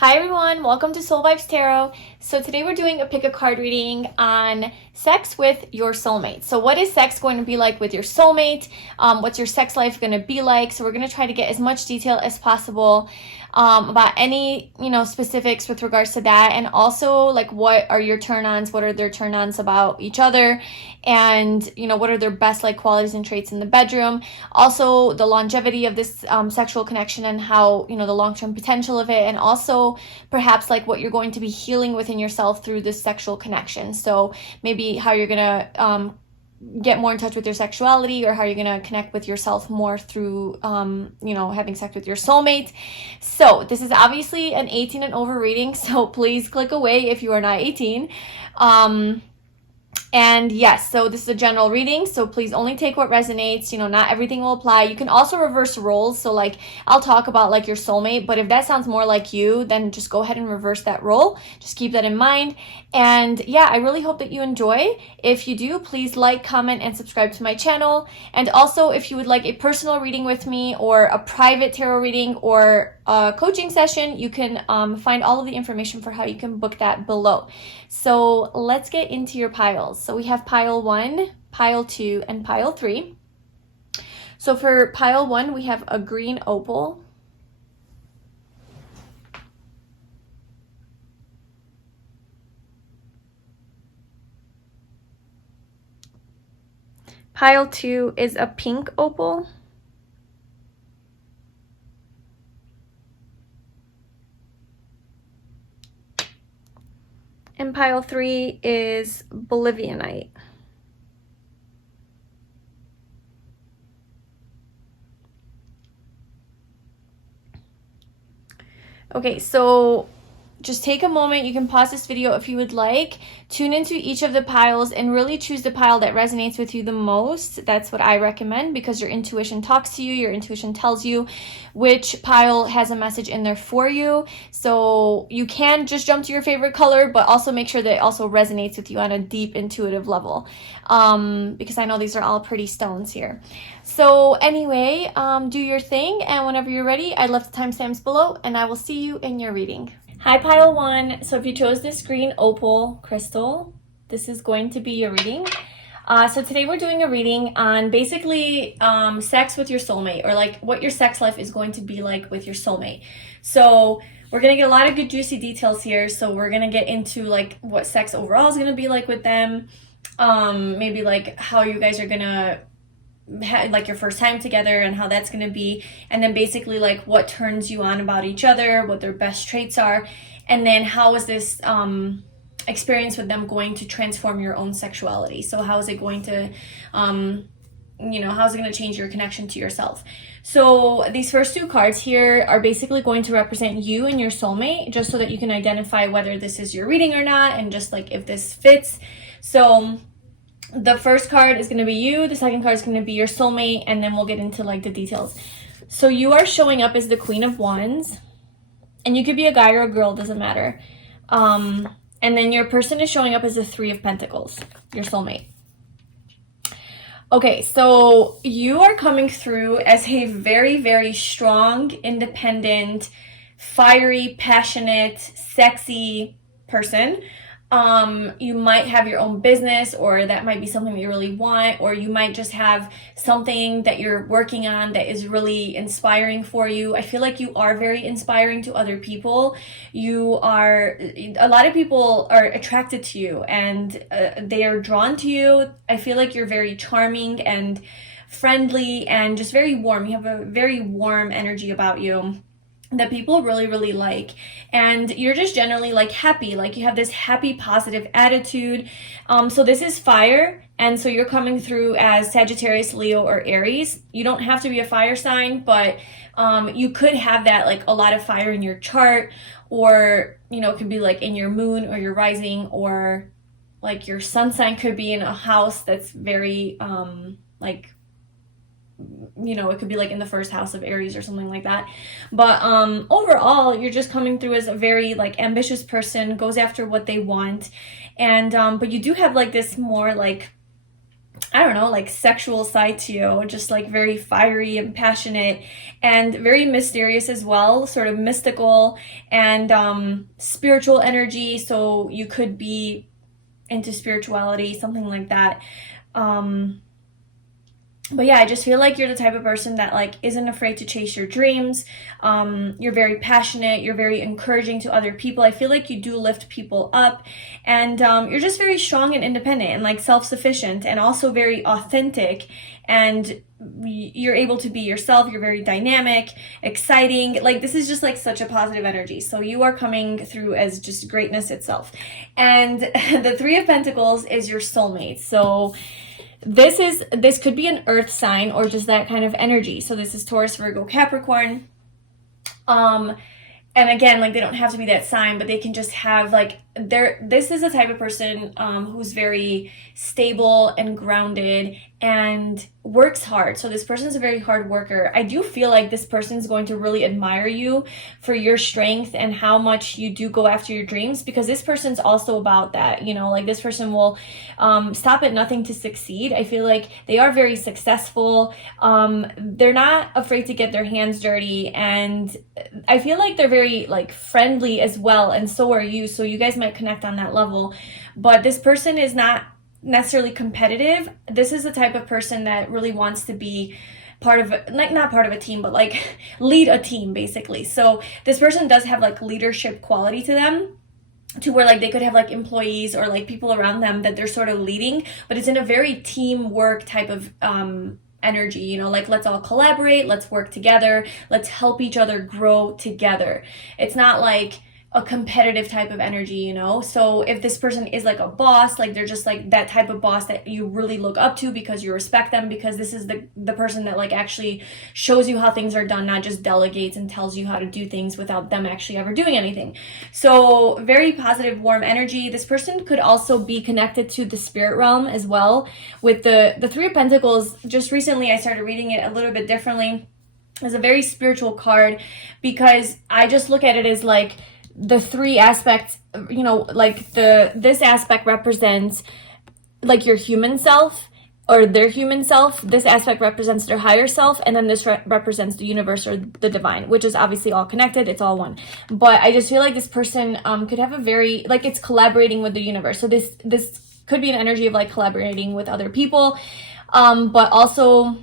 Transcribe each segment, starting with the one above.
Hi everyone, welcome to Soul Vibes Tarot. So today we're doing a pick a card reading on sex with your soulmate. So what is sex going to be like with your soulmate? What's your sex life going to be like? So we're going to try to get as much detail as possible about any, specifics with regards to that. And also like what are your turn-ons? What are their turn-ons about each other? And, what are their best like qualities and traits in the bedroom? Also the longevity of this sexual connection and how, the long-term potential of it. And also perhaps like what you're going to be healing within yourself through this sexual connection. So maybe how you're gonna get more in touch with your sexuality, or how you're gonna connect with yourself more through having sex with your soulmate. So this is obviously an 18 and over reading, so please click away if you are not 18. And yes, so this is a general reading, so please only take what resonates. Not everything will apply. You can also reverse roles. So like I'll talk about like your soulmate, but if that sounds more like you, then just go ahead and reverse that role. Just keep that in mind. And yeah, I really hope that you enjoy. If you do, please like, comment, and subscribe to my channel. And also if you would like a personal reading with me, or a private tarot reading, or a coaching session, you can find all of the information for how you can book that below. So let's get into your piles. So we have pile 1, pile 2, and pile 3. So for pile 1, we have a green opal. Pile 2 is a pink opal. And pile 3 is Bolivianite. Okay, so just take a moment. You can pause this video if you would like. Tune into each of the piles and really choose the pile that resonates with you the most. That's what I recommend, because your intuition talks to you. Your intuition tells you which pile has a message in there for you. So you can just jump to your favorite color, but also make sure that it also resonates with you on a deep intuitive level, because I know these are all pretty stones here. So anyway, do your thing, and whenever you're ready, I left the timestamps below, and I will see you in your reading. Hi pile 1. So if you chose this green opal crystal, this is going to be your reading. So today we're doing a reading on basically sex with your soulmate, or like what your sex life is going to be like with your soulmate. So we're going to get a lot of good juicy details here. So we're going to get into like what sex overall is going to be like with them. Maybe like how you guys are going to like your first time together and how that's going to be, and then basically like what turns you on about each other, what their best traits are, and then how is this experience with them going to transform your own sexuality. So how is it going to how is it going to change your connection to yourself? So these first two cards here are basically going to represent you and your soulmate, just so that you can identify whether this is your reading or not, and just like if this fits. So the first card is going to be you, the second card is going to be your soulmate, and then we'll get into like the details. So you are showing up as the Queen of Wands, and you could be a guy or a girl, doesn't matter. And then your person is showing up as the Three of Pentacles, your soulmate. Okay, so you are coming through as a very, very strong, independent, fiery, passionate, sexy person. You might have your own business, or that might be something that you really want, or you might just have something that you're working on that is really inspiring for you. I feel like you are very inspiring to other people. A lot of people are attracted to you, and they are drawn to you. I feel like you're very charming and friendly and just very warm. You have a very warm energy about you that people really, really like. And you're just generally like happy, like you have this happy, positive attitude. So this is fire, and so you're coming through as Sagittarius, Leo, or Aries. You don't have to be a fire sign, but you could have that, like a lot of fire in your chart, or it could be like in your moon or your rising, or like your sun sign could be in a house that's very it could be like in the first house of Aries or something like that. But overall, you're just coming through as a very like ambitious person, goes after what they want. And but you do have like this more like I don't know, like sexual side to you, just like very fiery and passionate and very mysterious as well, sort of mystical and spiritual energy. So you could be into spirituality, something like that. But yeah, I just feel like you're the type of person that like isn't afraid to chase your dreams. You're very passionate. You're very encouraging to other people. I feel like you do lift people up, and you're just very strong and independent and like self-sufficient, and also very authentic. And you're able to be yourself. You're very dynamic, exciting. Like this is just like such a positive energy. So you are coming through as just greatness itself. And the Three of Pentacles is your soulmate. So this could be an earth sign or just that kind of energy. So this is Taurus, Virgo, Capricorn. And again, like they don't have to be that sign, but they can just have like this is a type of person who's very stable and grounded and works hard. So this person is a very hard worker. I do feel like this person is going to really admire you for your strength and how much you do go after your dreams, because this person's also about that, you know, like this person will stop at nothing to succeed. I feel like they are very successful. They're not afraid to get their hands dirty, and I feel like they're very like friendly as well, and so are you. So you guys might connect on that level. But this person is not necessarily competitive. This is the type of person that really wants to be part of like not part of a team, but like lead a team basically. So this person does have like leadership quality to them, to where like they could have like employees or like people around them that they're sort of leading, but it's in a very teamwork type of energy, you know, like let's all collaborate, let's work together, let's help each other grow together. It's not like a competitive type of energy, you know. So if this person is like a boss, like they're just like that type of boss that you really look up to because you respect them, because this is the person that like actually shows you how things are done, not just delegates and tells you how to do things without them actually ever doing anything. So very positive, warm energy. This person could also be connected to the spirit realm as well. With the Three of Pentacles, just recently I started reading it a little bit differently. It's a very spiritual card, because I just look at it as like the three aspects, you know, like this aspect represents like your human self or their human self. This aspect represents their higher self, and then this represents the universe or the divine, which is obviously all connected. It's all one. But I just feel like this person could have a very like it's collaborating with the universe. So this could be an energy of like collaborating with other people, but also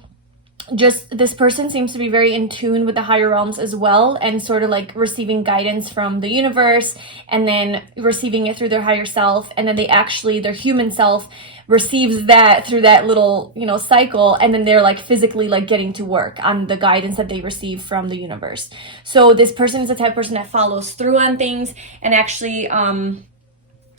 just this person seems to be very in tune with the higher realms as well, and sort of like receiving guidance from the universe and then receiving it through their higher self, and then their human self receives that through that little, you know, cycle, and then they're like physically like getting to work on the guidance that they receive from the universe. So this person is the type of person that follows through on things and actually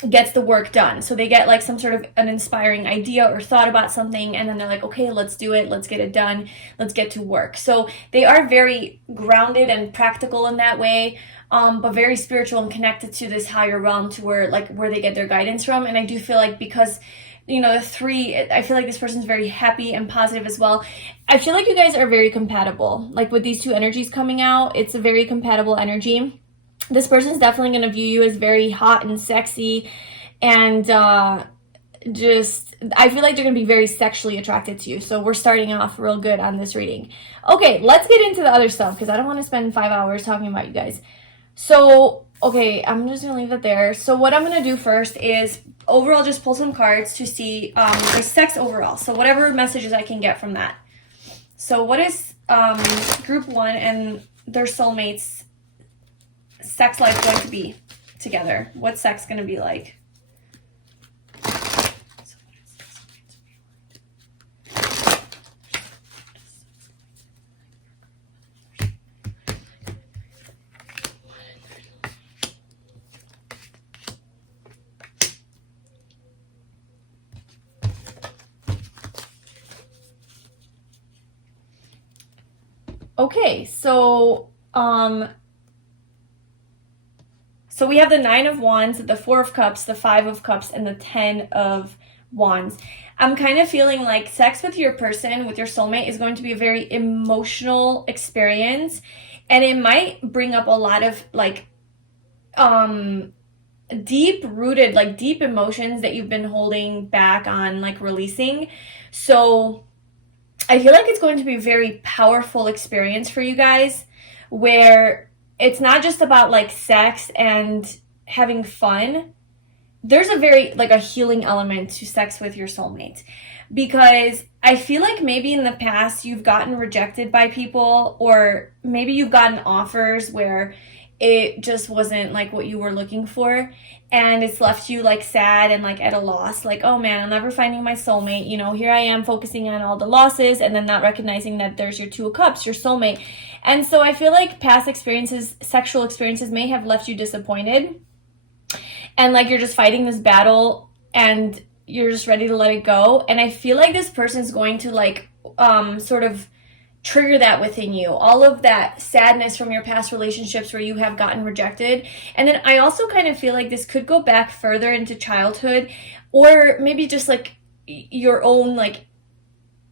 gets the work done. So they get like some sort of an inspiring idea or thought about something, and then they're like, okay, let's do it, let's get it done, let's get to work. So they are very grounded and practical in that way, but very spiritual and connected to this higher realm, to where they get their guidance from. And I do feel like, because you know, the three, I feel like this person's very happy and positive as well. I feel like you guys are very compatible. Like with these two energies coming out, it's a very compatible energy. This person's definitely going to view you as very hot and sexy, and just, I feel like they're going to be very sexually attracted to you. So we're starting off real good on this reading. Okay, let's get into the other stuff, because I don't want to spend 5 hours talking about you guys. So, okay, I'm just going to leave it there. So what I'm going to do first is overall just pull some cards to see the sex overall. So whatever messages I can get from that. So what is group one and their soulmates sex life going to be together? What's sex going to be like? Okay, so we have the Nine of Wands, the Four of Cups, the Five of Cups, and the Ten of Wands. I'm kind of feeling like sex with your person, with your soulmate, is going to be a very emotional experience, and it might bring up a lot of like deep-rooted, like deep emotions that you've been holding back on, like releasing. So I feel like it's going to be a very powerful experience for you guys, where it's not just about like sex and having fun. There's a very like a healing element to sex with your soulmate, because I feel like maybe in the past you've gotten rejected by people, or maybe you've gotten offers where it just wasn't like what you were looking for, and it's left you like sad and like at a loss, like, oh man, I'm never finding my soulmate, you know, here I am focusing on all the losses and then not recognizing that there's your Two of Cups, your soulmate. And so I feel like past experiences, sexual experiences, may have left you disappointed, and like you're just fighting this battle and you're just ready to let it go. And I feel like this person's going to like sort of trigger that within you, all of that sadness from your past relationships where you have gotten rejected. And then I also kind of feel like this could go back further into childhood, or maybe just like your own like,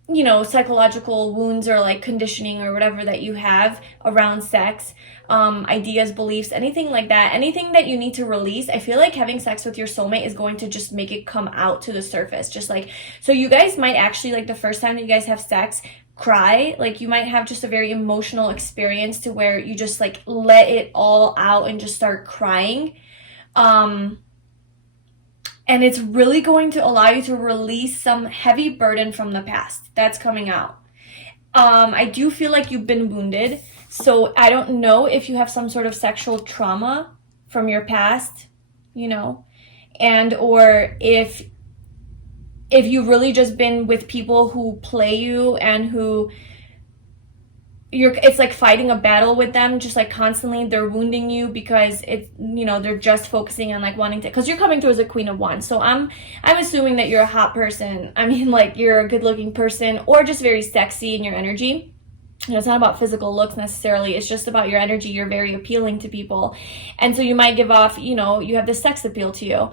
you know, psychological wounds or like conditioning or whatever that you have around sex, ideas, beliefs, anything like that, anything that you need to release. I feel like having sex with your soulmate is going to just make it come out to the surface. Just like, so you guys might actually, like the first time that you guys have sex, cry. Like you might have just a very emotional experience to where you just like let it all out and just start crying. And it's really going to allow you to release some heavy burden from the past that's coming out. I do feel like you've been wounded. So I don't know if you have some sort of sexual trauma from your past, you know, and or if you've really just been with people who play you and who it's like fighting a battle with them, just like constantly they're wounding you because it's, you know, they're just focusing on like wanting to, because you're coming through as a Queen of Wands. So I'm assuming that you're a hot person. I mean, like you're a good looking person, or just very sexy in your energy. You know, it's not about physical looks necessarily. It's just about your energy. You're very appealing to people. And so you might give off, you know, you have this sex appeal to you.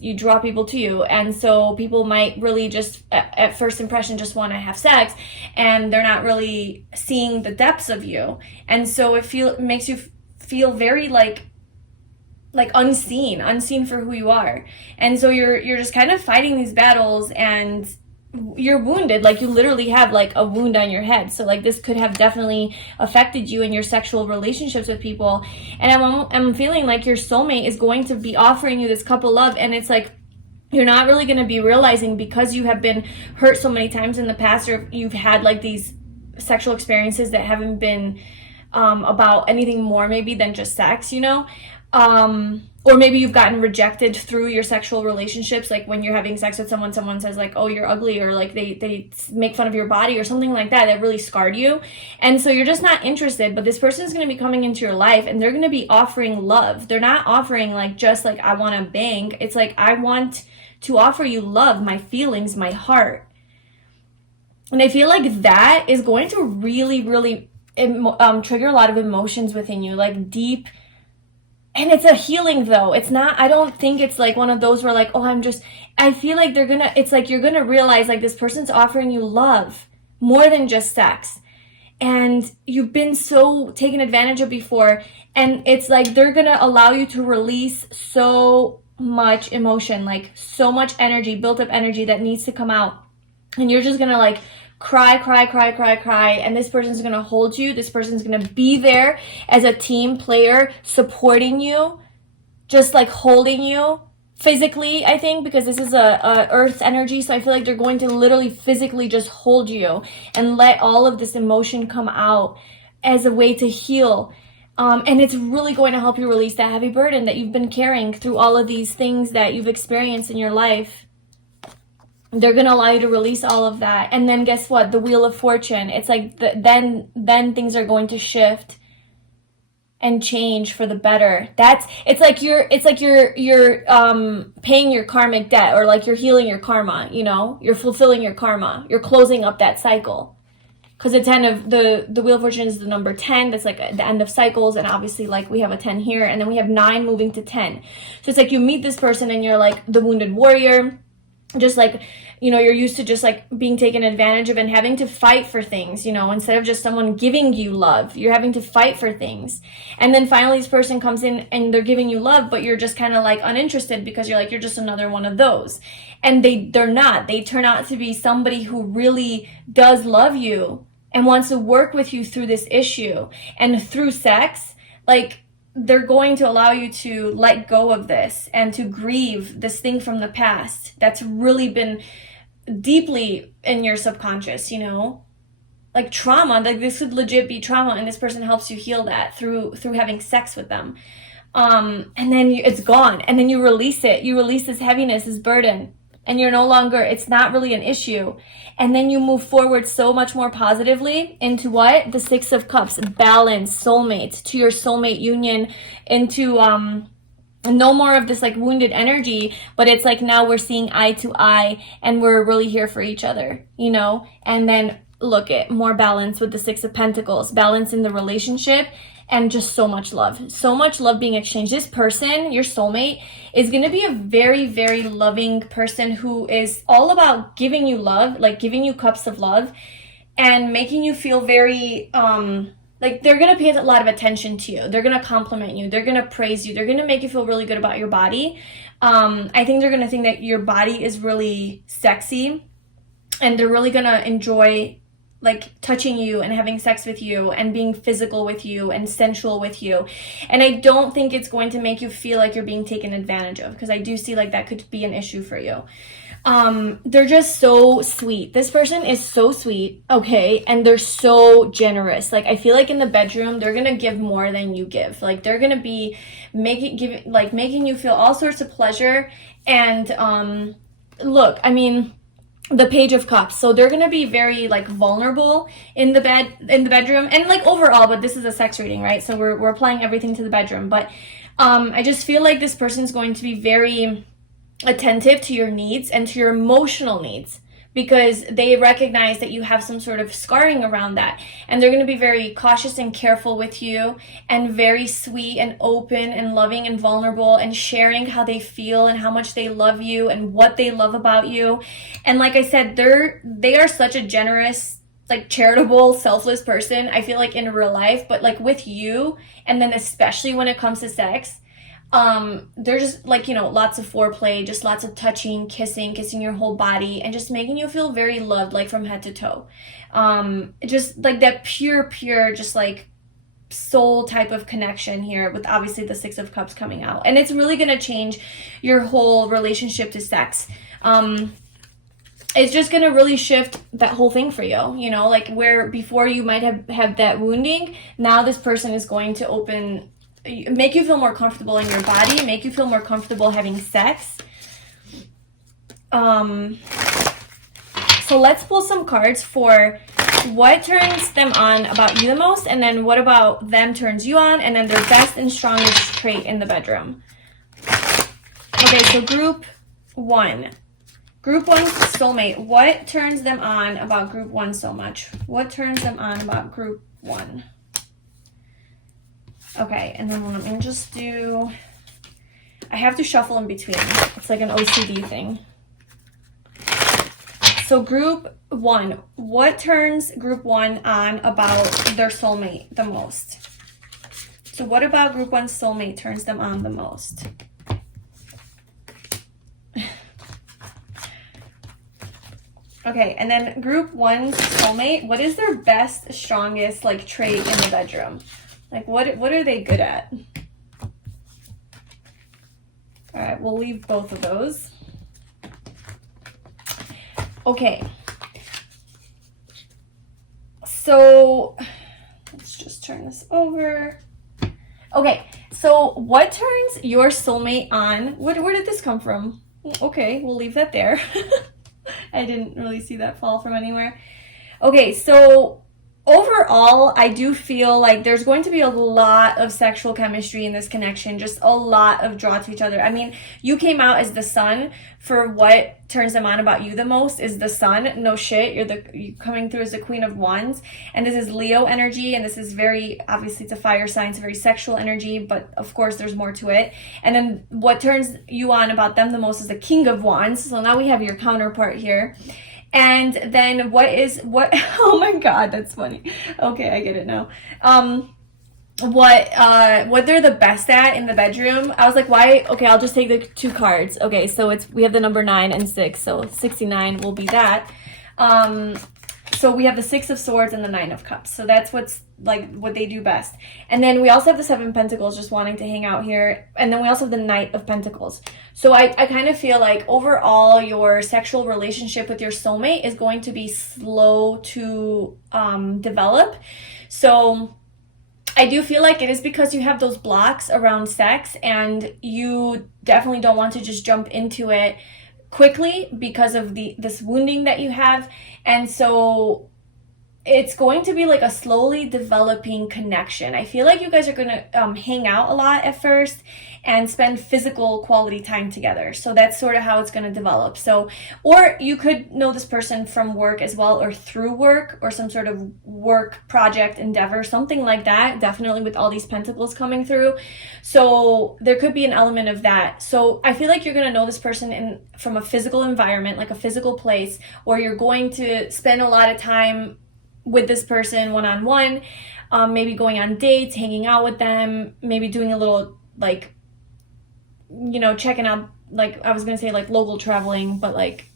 You draw people to you. And so people might really just, at first impression, just want to have sex. And they're not really seeing the depths of you. And so it makes you feel very like unseen for who you are. And so you're just kind of fighting these battles, and you're wounded. Like you literally have like a wound on your head. So like this could have definitely affected you in your sexual relationships with people. And I'm feeling like your soulmate is going to be offering you this couple love, and it's like you're not really going to be realizing, because you have been hurt so many times in the past, or you've had like these sexual experiences that haven't been about anything more maybe than just sex, you know. Or maybe you've gotten rejected through your sexual relationships, like when you're having sex with someone says like, oh, you're ugly, or like they make fun of your body or something like that really scarred you. And so you're just not interested, but this person is going to be coming into your life and they're going to be offering love. They're not offering like just like, I want to bang. It's like, I want to offer you love, my feelings, my heart. And I feel like that is going to really, really trigger a lot of emotions within you, like deep. And it's a healing though. It's not, I don't think it's like one of those where like, oh, I feel like it's like you're gonna realize like this person's offering you love more than just sex. And you've been so taken advantage of before. And it's like they're gonna allow you to release so much emotion, like so much energy, built up energy that needs to come out. And you're just gonna like cry, and this person's gonna hold you. This person's gonna be there as a team player, supporting you, just like holding you physically, I think, because this is a earth energy. So I feel like they're going to literally physically just hold you and let all of this emotion come out as a way to heal. And it's really going to help you release that heavy burden that you've been carrying through all of these things that you've experienced in your life. They're going to allow you to release all of that. And then guess what? The Wheel of Fortune. It's like then things are going to shift and change for the better. It's like you're paying your karmic debt, or like you're healing your karma, you know? You're fulfilling your karma. You're closing up that cycle. Because the Wheel of Fortune is the number 10. That's like the end of cycles. And obviously like we have a 10 here, and then we have 9 moving to 10. So it's like you meet this person and you're like the wounded warrior. just like, you know, you're used to just like being taken advantage of and having to fight for things, you know, instead of just someone giving you love, you're having to fight for things. And then finally this person comes in and they're giving you love, but you're just kind of like uninterested because you're like, you're just another one of those. And they're not. They turn out to be somebody who really does love you and wants to work with you through this issue. And through sex, like, they're going to allow you to let go of this and to grieve this thing from the past that's really been deeply in your subconscious, you know, like trauma. Like, this could legit be trauma, and this person helps you heal that through having sex with them. And then it's gone, and then you release it. You release this heaviness, this burden, and you're no longer, it's not really an issue. And then you move forward so much more positively into what? The Six of Cups, balance, soulmate, to your soulmate union, into no more of this like wounded energy, but it's like now we're seeing eye to eye and we're really here for each other, you know? And then look at more balance with the Six of Pentacles, balance in the relationship, and just so much love being exchanged. This person, your soulmate, is going to be a very, very loving person who is all about giving you love, like giving you cups of love and making you feel very, like they're going to pay a lot of attention to you. They're going to compliment you. They're going to praise you. They're going to make you feel really good about your body. I think they're going to think that your body is really sexy, and they're really going to enjoy like touching you and having sex with you and being physical with you and sensual with you. And I don't think it's going to make you feel like you're being taken advantage of, because I do see like that could be an issue for you. They're just so sweet. This person is so sweet, okay? And they're so generous. Like, I feel like in the bedroom, they're gonna give more than you give. Like, they're gonna be making you feel all sorts of pleasure. And look, I mean, the Page of Cups. So they're going to be very like vulnerable in the bedroom, and like overall, but this is a sex reading, right? So we're applying everything to the bedroom. But I just feel like this person's going to be very attentive to your needs and to your emotional needs, because they recognize that you have some sort of scarring around that. And they're going to be very cautious and careful with you, and very sweet and open and loving and vulnerable, and sharing how they feel and how much they love you and what they love about you. And like I said, they are such a generous, like charitable, selfless person, I feel like, in real life, but like with you, and then especially when it comes to sex, they're just like, you know, lots of foreplay, just lots of touching, kissing your whole body, and just making you feel very loved, like from head to toe. Just like that pure, just like soul type of connection here, with obviously the Six of Cups coming out. And it's really going to change your whole relationship to sex. It's just going to really shift that whole thing for you, you know, like where before you might have that wounding, now this person is going to make you feel more comfortable in your body, make you feel more comfortable having sex. So let's pull some cards for what turns them on about you the most, and then what about them turns you on, and then their best and strongest trait in the bedroom. Okay, so group one. Group one's soulmate. What turns them on about group one so much? What turns them on about group one? Okay, and then let me just do, I have to shuffle in between. It's like an OCD thing. So group one, what turns group one on about their soulmate the most? So what about group one's soulmate turns them on the most? Okay, and then group one's soulmate, what is their best, strongest like trait in the bedroom? Like, what are they good at? All right, we'll leave both of those. Okay. So, let's just turn this over. Okay, so what turns your soulmate on? Where did this come from? Okay, we'll leave that there. I didn't really see that fall from anywhere. Okay, so overall, I do feel like there's going to be a lot of sexual chemistry in this connection, just a lot of draw to each other. I mean, you came out as the sun. For what turns them on about you the most is the sun. No shit, you're coming through as the Queen of Wands, and this is Leo energy, and this is very, obviously it's a fire sign, it's a very sexual energy, but of course there's more to it. And then what turns you on about them the most is the King of Wands. So now we have your counterpart here. And then what, oh my god, that's funny. Okay, I get it now. What they're the best at in the bedroom. I was like, why? Okay, I'll just take the 2 cards. Okay, so we have the number 9 and 6, so 69 will be that. So we have the 6 of Swords and the 9 of Cups. So that's what they do best. And then we also have the 7 of Pentacles just wanting to hang out here. And then we also have the Knight of Pentacles. So I kind of feel like overall your sexual relationship with your soulmate is going to be slow to develop. So I do feel like it is because you have those blocks around sex, and you definitely don't want to just jump into it quickly because of this wounding that you have. And so it's going to be like a slowly developing connection. I feel like you guys are going to hang out a lot at first and spend physical quality time together. So that's sort of how it's going to develop. So, or you could know this person from work as well, or through work, or some sort of work project endeavor, something like that, definitely with all these pentacles coming through. So there could be an element of that. So I feel like you're going to know this person from a physical environment, like a physical place, where you're going to spend a lot of time with this person one-on-one, maybe going on dates, hanging out with them, maybe doing a little, like, you know, checking out, like, I was gonna say like local traveling, but like,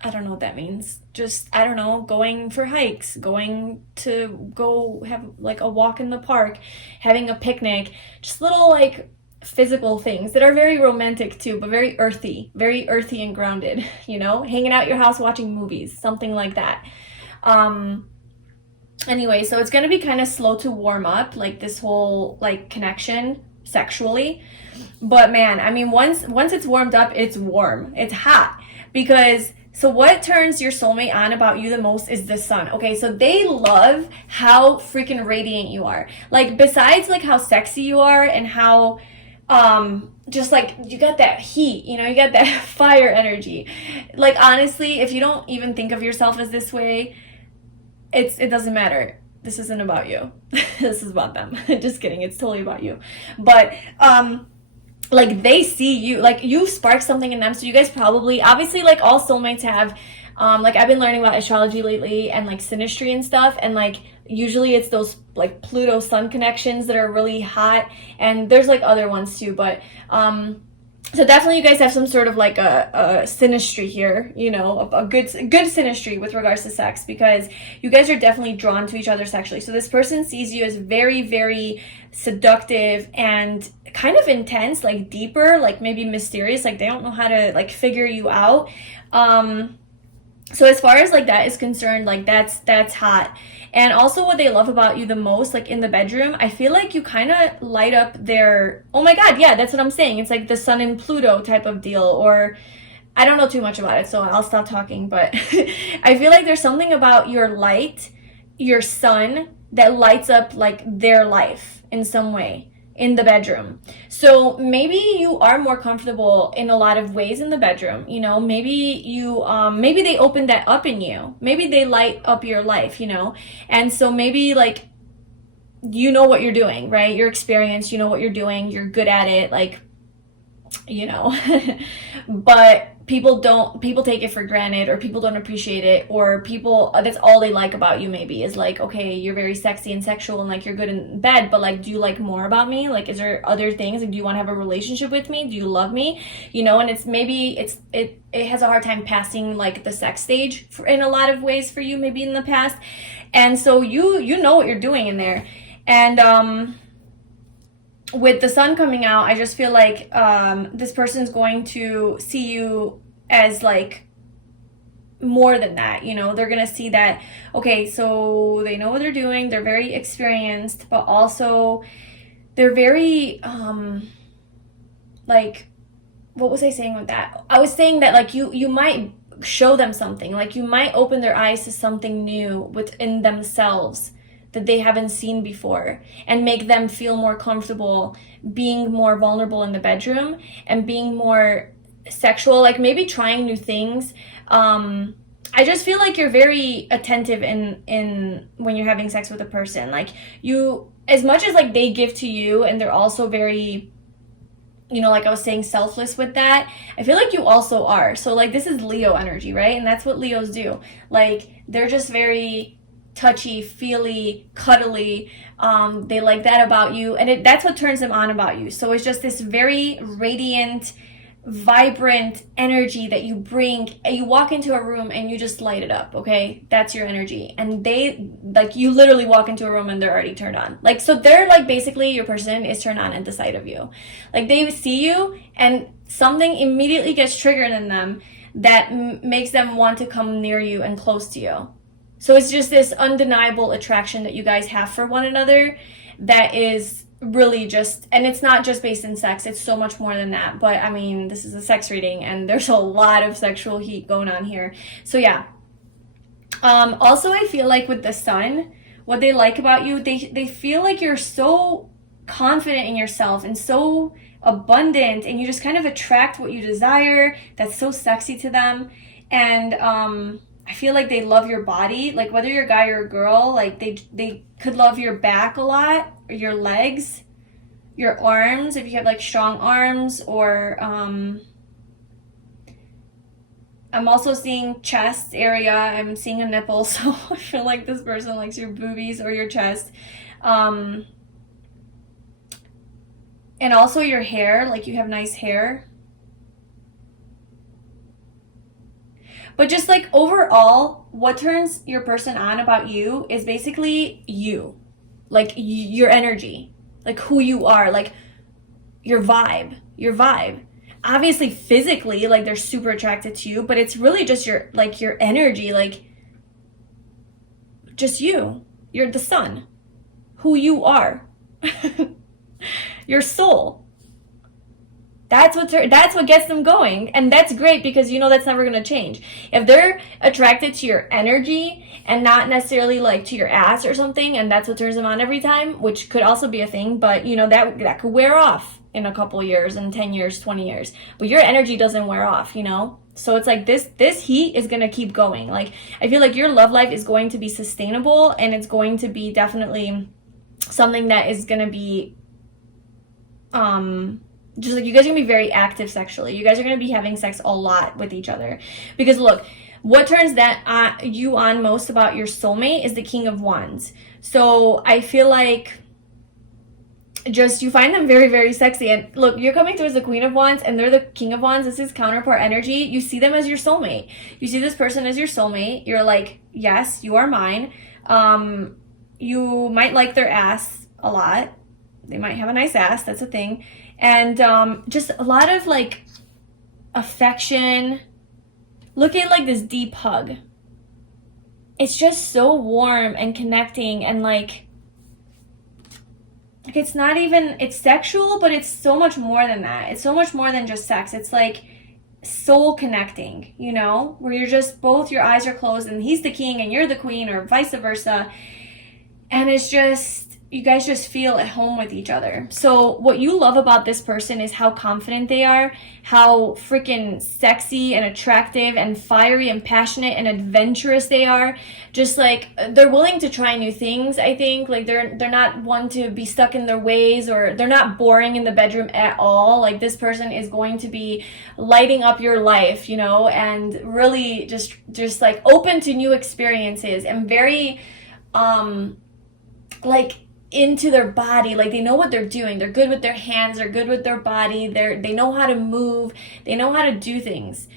I don't know what that means. Just, I don't know, going for hikes, going to go have like a walk in the park, having a picnic, just little like physical things that are very romantic too, but very earthy and grounded, you know, hanging out at your house watching movies, something like that. Anyway, so it's going to be kind of slow to warm up, like this whole like connection sexually. But man, I mean, once it's warmed up, it's warm, it's hot. Because so what turns your soulmate on about you the most is the sun. Okay, so they love how freaking radiant you are. Like, besides like how sexy you are and how just like you got that heat, you know, you got that fire energy. Like, honestly, if you don't even think of yourself as this way, it doesn't matter. This isn't about you. This is about them. Just kidding. It's totally about you. But like, they see you, like, you spark something in them. So you guys probably, obviously, like, all soulmates have, like, I've been learning about astrology lately and like synastry and stuff, and like usually it's those like Pluto sun connections that are really hot, and there's like other ones too, but so definitely you guys have some sort of like a synastry here, you know, a good synastry with regards to sex, because you guys are definitely drawn to each other sexually. So this person sees you as very, very seductive and kind of intense, like deeper, like maybe mysterious, like they don't know how to like figure you out. So as far as like that is concerned, like that's hot. And also what they love about you the most, like in the bedroom, I feel like you kind of light up their, oh my god, yeah, that's what I'm saying. It's like the sun and Pluto type of deal, or I don't know too much about it, so I'll stop talking, but I feel like there's something about your light, your sun, that lights up like their life in some way in the bedroom. So maybe you are more comfortable in a lot of ways in the bedroom, you know, maybe you maybe they open that up in you, maybe they light up your life, you know, and so maybe like you know what you're doing, right? You're experienced, you know what you're doing, you're good at it, like, you know. But people take it for granted, or people don't appreciate it, or people, that's all they like about you maybe, is like, okay, you're very sexy and sexual and like you're good in bed, but like, do you like more about me? Like, is there other things? Like, do you want to have a relationship with me? Do you love me? You know, and it's maybe it has a hard time passing like the sex stage in a lot of ways for you, maybe in the past. And so you know what you're doing in there. And with the sun coming out, I just feel like this person's going to see you as like more than that, you know. They're gonna see that, okay, so they know what they're doing, they're very experienced, but also they're very like, what was I saying with that? I was saying that like you might show them something, like you might open their eyes to something new within themselves that they haven't seen before, and make them feel more comfortable being more vulnerable in the bedroom and being more sexual, like maybe trying new things. I just feel like you're very attentive in when you're having sex with a person. Like, you, as much as like they give to you, and they're also very, you know, like I was saying, selfless with that, I feel like you also are. So like, this is Leo energy, right? And that's what Leos do. Like, they're just very touchy, feely, cuddly. They like that about you, and that's what turns them on about you. So it's just this very radiant, vibrant energy that you bring, and you walk into a room and you just light it up. Okay, that's your energy. And they, like, you literally walk into a room and they're already turned on. Like, so they're like, basically your person is turned on at the sight of you. Like, they see you and something immediately gets triggered in them that makes them want to come near you and close to you. So it's just this undeniable attraction that you guys have for one another that is really just, and it's not just based in sex, it's so much more than that. But I mean, this is a sex reading and there's a lot of sexual heat going on here. So yeah. Also, I feel like with the sun, what they like about you, they feel like you're so confident in yourself and so abundant, and you just kind of attract what you desire. That's so sexy to them. And I feel like they love your body, like whether you're a guy or a girl, like they could love your back a lot, or your legs, your arms, if you have like strong arms, or I'm also seeing chest area. I'm seeing a nipple, so I feel like this person likes your boobies or your chest. And also your hair, like you have nice hair. But just like overall, what turns your person on about you is basically you. Like your energy, like who you are, like your vibe. Obviously physically, like they're super attracted to you, but it's really just your energy, like just you. You're the sun, who you are, your soul. That's what gets them going, and that's great because you know that's never going to change. If they're attracted to your energy and not necessarily like to your ass or something, and that's what turns them on every time, which could also be a thing, but you know that could wear off in a couple years, in 10 years, 20 years. But your energy doesn't wear off, you know? So it's like this heat is going to keep going. Like, I feel like your love life is going to be sustainable, and it's going to be definitely something that is going to be just like, you guys are gonna be very active sexually. You guys are gonna be having sex a lot with each other, because look, what turns you on most about your soulmate is the King of Wands. So I feel like just you find them very, very sexy. And look, you're coming through as the Queen of Wands and they're the King of Wands. This is counterpart energy. You see them as your soulmate. You see this person as your soulmate. You're like, yes, you are mine. You might like their ass a lot. They might have a nice ass. That's a thing. And just a lot of like affection. Look at like this deep hug. It's just so warm and connecting, and like it's not even, it's sexual, but it's so much more than that. It's so much more than just sex. It's like soul connecting, you know, where you're just both, your eyes are closed and he's the king and you're the queen, or vice versa. And it's just, you guys just feel at home with each other. So what you love about this person is how confident they are, how freaking sexy and attractive and fiery and passionate and adventurous they are. Just like, they're willing to try new things, I think. Like, they're not one to be stuck in their ways, or they're not boring in the bedroom at all. Like, this person is going to be lighting up your life, you know, and really just like open to new experiences, and very like into their body. Like, they know what they're doing. They're good with their hands, they're good with their body, they know how to move, they know how to do things.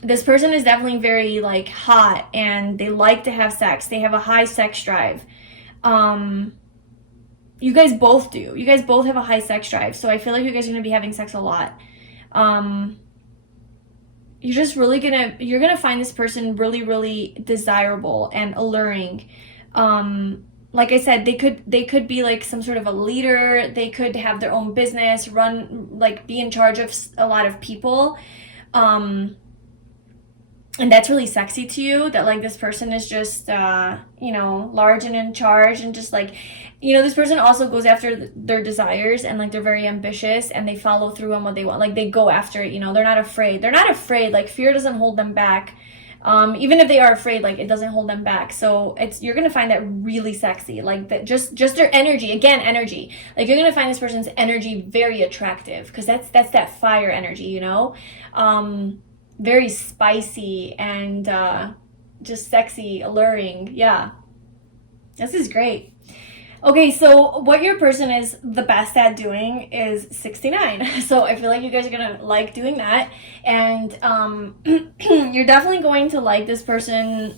This person is definitely very like hot, and they like to have sex. They have a high sex drive. You guys both do. You guys both have a high sex drive, so I feel like you guys are going to be having sex a lot. You're just really you're gonna find this person really, really desirable and alluring. Like I said, they could be like some sort of a leader. They could have their own business, be in charge of a lot of people. and that's really sexy to you, that like this person is just you know, large and in charge, and just like, you know, this person also goes after their desires, and like they're very ambitious, and they follow through on what they want. Like they go after it, you know, they're not afraid. Like fear doesn't hold them back. Even if they are afraid, like it doesn't hold them back. So you're gonna find that really sexy, like that, just their energy. Again, energy, like you're gonna find this person's energy very attractive, because that's that fire energy, you know. Very spicy and just sexy, alluring. Yeah, this is great. Okay, so what your person is the best at doing is 69. So I feel like you guys are gonna like doing that, and you're definitely going to like this person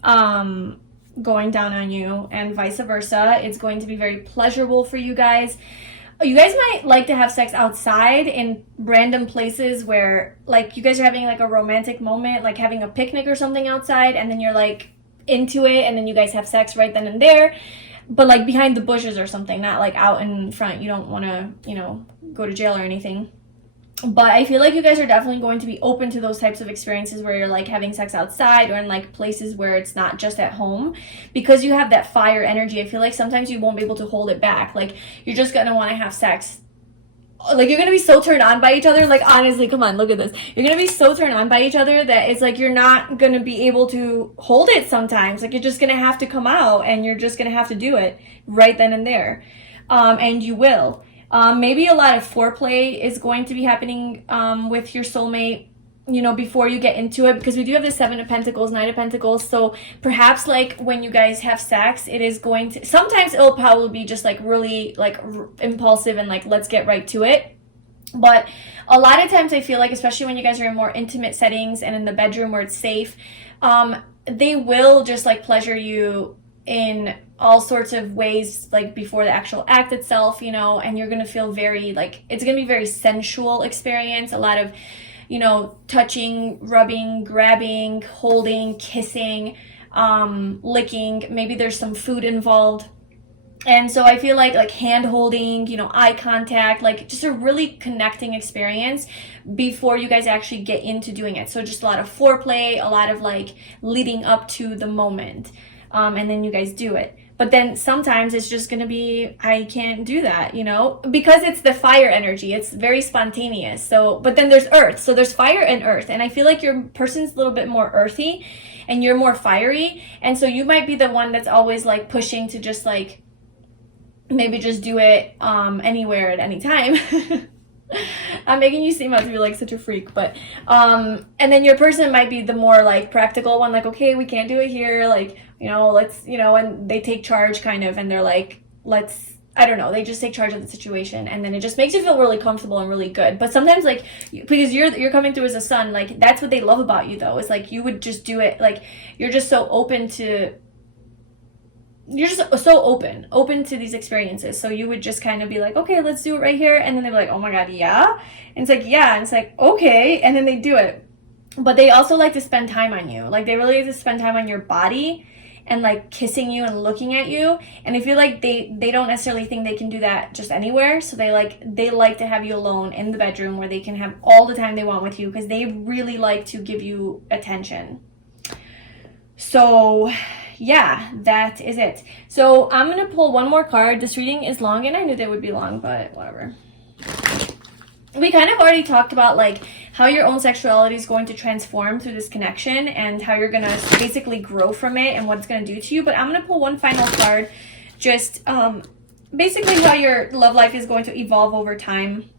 going down on you, and vice versa. It's going to be very pleasurable for you guys. You guys might like to have sex outside in random places where like you guys are having like a romantic moment, like having a picnic or something outside, and then you're like into it, and then you guys have sex right then and there, but like behind the bushes or something, not like out in front. You don't want to, you know, go to jail or anything. But I feel like you guys are definitely going to be open to those types of experiences where you're like having sex outside, or in like places where it's not just at home, because you have that fire energy. I feel like sometimes you won't be able to hold it back. Like you're just gonna want to have sex. Like you're gonna be so turned on by each other. Like honestly, come on, look at this. You're gonna be so turned on by each other that it's like you're not gonna be able to hold it sometimes. Like you're just gonna have to come out, and you're just gonna have to do it right then and there. And you will. Maybe a lot of foreplay is going to be happening with your soulmate, you know, before you get into it, because we do have the 7 of Pentacles, 9 of Pentacles. So perhaps like when you guys have sex, it is going to, sometimes it'll probably be just like really like impulsive and like let's get right to it. But a lot of times I feel like, especially when you guys are in more intimate settings and in the bedroom where it's safe, they will just like pleasure you in all sorts of ways, like before the actual act itself, you know, and you're gonna feel very like, it's gonna be very sensual experience. A lot of, you know, touching, rubbing, grabbing, holding, kissing, licking. Maybe there's some food involved. And so I feel like hand holding, you know, eye contact, like just a really connecting experience before you guys actually get into doing it. So just a lot of foreplay, a lot of like leading up to the moment, and then you guys do it. But then sometimes it's just gonna be, I can't do that, you know, because it's the fire energy. It's very spontaneous. So, but then there's earth. So there's fire and earth. And I feel like your person's a little bit more earthy and you're more fiery. And so you might be the one that's always like pushing to just like, maybe just do it anywhere at any time. I'm making you seem like you're like such a freak, but and then your person might be the more like practical one, like, okay, we can't do it here, like, you know, let's, you know, and they take charge kind of, and they're like, let's, I don't know, they just take charge of the situation, and then it just makes you feel really comfortable and really good. But sometimes like, because you're coming through as a son, like that's what they love about you though, is like you would just do it, like you're just so open to, you're just so open to these experiences. So you would just kind of be like, okay, let's do it right here. And then they're like, oh my God, yeah. And it's like, yeah. And it's like, okay. And then they do it. But they also like to spend time on you. Like they really like to spend time on your body and like kissing you and looking at you. And I feel like they don't necessarily think they can do that just anywhere. So they like to have you alone in the bedroom where they can have all the time they want with you, because they really like to give you attention. So yeah, that is it. So I'm gonna pull one more card. This reading is long, and I knew they would be long, but whatever. We kind of already talked about like how your own sexuality is going to transform through this connection, and how you're gonna basically grow from it and what it's gonna do to you. But I'm gonna pull one final card, just basically how your love life is going to evolve over time.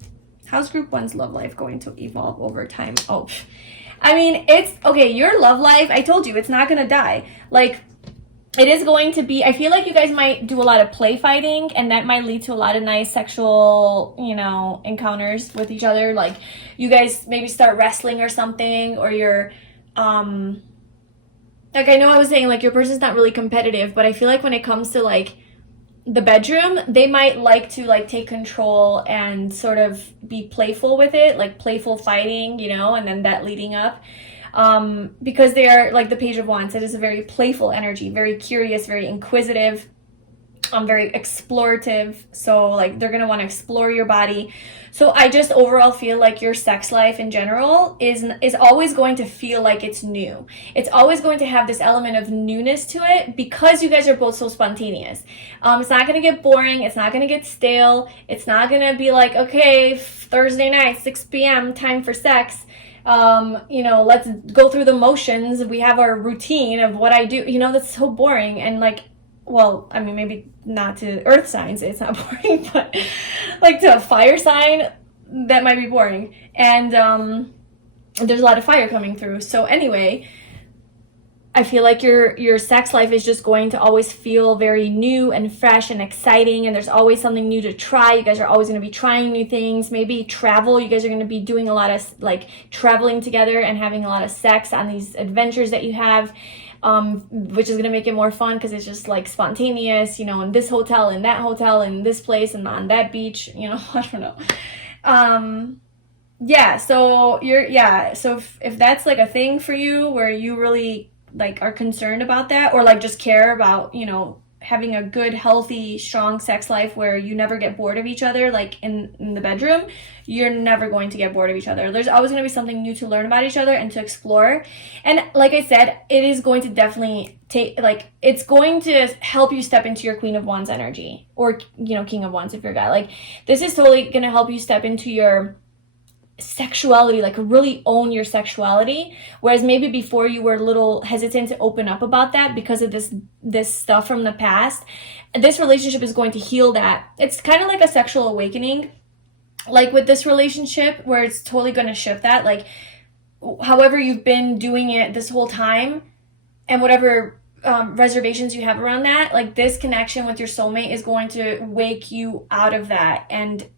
How's group 1's love life going to evolve over time? Oh, I mean, it's okay. Your love life, I told you, it's not gonna die. Like, it is going to be, I feel like you guys might do a lot of play fighting, and that might lead to a lot of nice sexual, you know, encounters with each other. Like you guys maybe start wrestling or something, or you're, like I know I was saying like your person's not really competitive, but I feel like when it comes to like the bedroom, they might like to like take control and sort of be playful with it, like playful fighting, you know, and then that leading up. Because they are like the Page of Wands. It is a very playful energy, very curious, very inquisitive. very explorative. So like they're gonna want to explore your body. So I just overall feel like your sex life in general is always going to feel like it's new. It's always going to have this element of newness to it because you guys are both so spontaneous. It's not gonna get boring. It's not gonna get stale. It's not gonna be like, okay, Thursday night, 6 p.m., time for sex. You know, let's go through the motions. We have our routine of what I do. You know, that's so boring. And like, well, I mean, maybe not to earth signs, it's not boring, but like to a fire sign, that might be boring. And there's a lot of fire coming through. So anyway, I feel like your sex life is just going to always feel very new and fresh and exciting, and there's always something new to try. You guys are always going to be trying new things. Maybe travel. You guys are going to be doing a lot of like traveling together and having a lot of sex on these adventures that you have. Which is going to make it more fun because it's just like spontaneous, you know, in this hotel, in that hotel, in this place, and on that beach, you know, I don't know. Yeah, so so if that's like a thing for you where you really like are concerned about that, or like just care about, you know, having a good, healthy, strong sex life where you never get bored of each other, like in the bedroom, you're never going to get bored of each other. There's always going to be something new to learn about each other and to explore. And like I said, it is going to definitely it's going to help you step into your Queen of Wands energy, or, you know, King of Wands if you're a guy. Like, this is totally going to help you step into your sexuality, like really own your sexuality, whereas maybe before you were a little hesitant to open up about that because of this stuff from the past. This relationship is going to heal that. It's kind of like a sexual awakening, like with this relationship, where it's totally going to shift that. Like, however you've been doing it this whole time, and whatever reservations you have around that, like this connection with your soulmate is going to wake you out of that and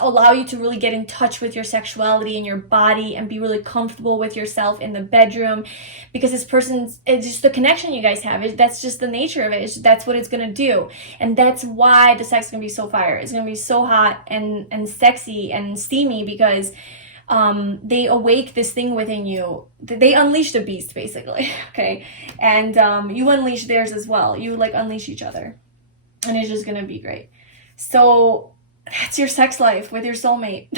allow you to really get in touch with your sexuality and your body and be really comfortable with yourself in the bedroom, because this person's, it's just the connection you guys have. That's just the nature of it. That's what it's going to do. And that's why the sex is going to be so fire. It's going to be so hot and sexy and steamy, because they awake this thing within you. They unleash the beast, basically. Okay. And you unleash theirs as well. You like unleash each other, and it's just going to be great. So that's your sex life with your soulmate.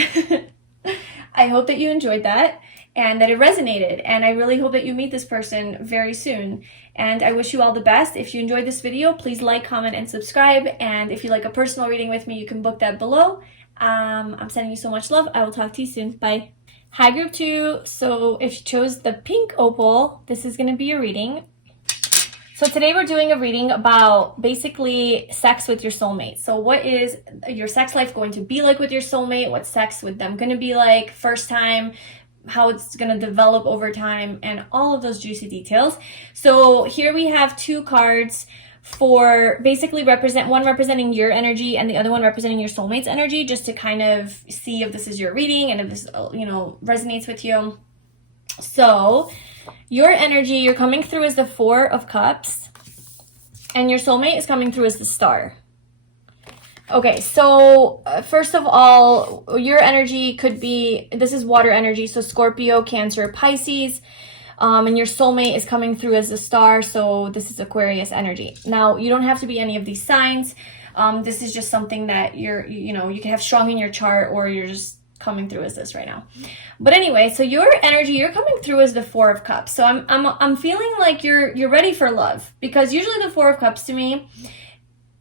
I hope that you enjoyed that and that it resonated, and I really hope that you meet this person very soon, and I wish you all the best. If you enjoyed this video, please like, comment, and subscribe, and if you like a personal reading with me, you can book that below. I'm sending you so much love. I will talk to you soon. Bye. Hi, group 2. So if you chose the pink opal, this is going to be your reading. So today we're doing a reading about basically sex with your soulmate. So what is your sex life going to be like with your soulmate? What's sex with them going to be like first time? How it's going to develop over time, and all of those juicy details. So here we have 2 cards for basically one representing your energy and the other one representing your soulmate's energy, just to kind of see if this is your reading and if this, you know, resonates with you. So your energy, you're coming through as the 4 of Cups, and your soulmate is coming through as the Star. Okay, so first of all, your energy could be, this is water energy, so Scorpio, Cancer, Pisces, and your soulmate is coming through as the Star, so this is Aquarius energy. Now, you don't have to be any of these signs. This is just something that you can have strong in your chart, or you're just coming through as this right now. But anyway, so your energy, you're coming through as the 4 of Cups. So I'm feeling like you're ready for love, because usually the 4 of Cups to me,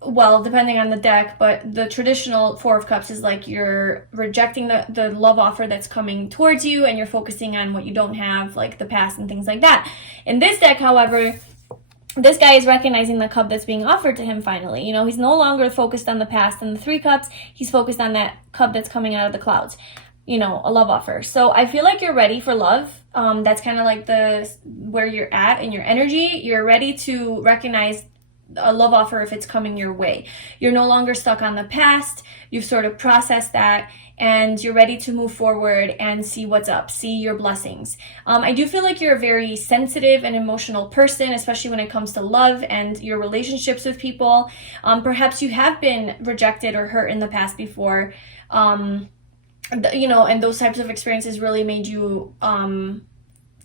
well, depending on the deck, but the traditional 4 of Cups is like you're rejecting the love offer that's coming towards you, and you're focusing on what you don't have, like the past and things like that. In this deck, however, this guy is recognizing the cup that's being offered to him finally. You know, he's no longer focused on the past and the 3 cups. He's focused on that cup that's coming out of the clouds. You know, a love offer. So I feel like you're ready for love. That's kind of like where you're at in your energy. You're ready to recognize a love offer if it's coming your way. You're no longer stuck on the past. You've sort of processed that, and you're ready to move forward and see what's up, see your blessings. I do feel like you're a very sensitive and emotional person, especially when it comes to love and your relationships with people. Perhaps you have been rejected or hurt in the past before, you know, and those types of experiences really made you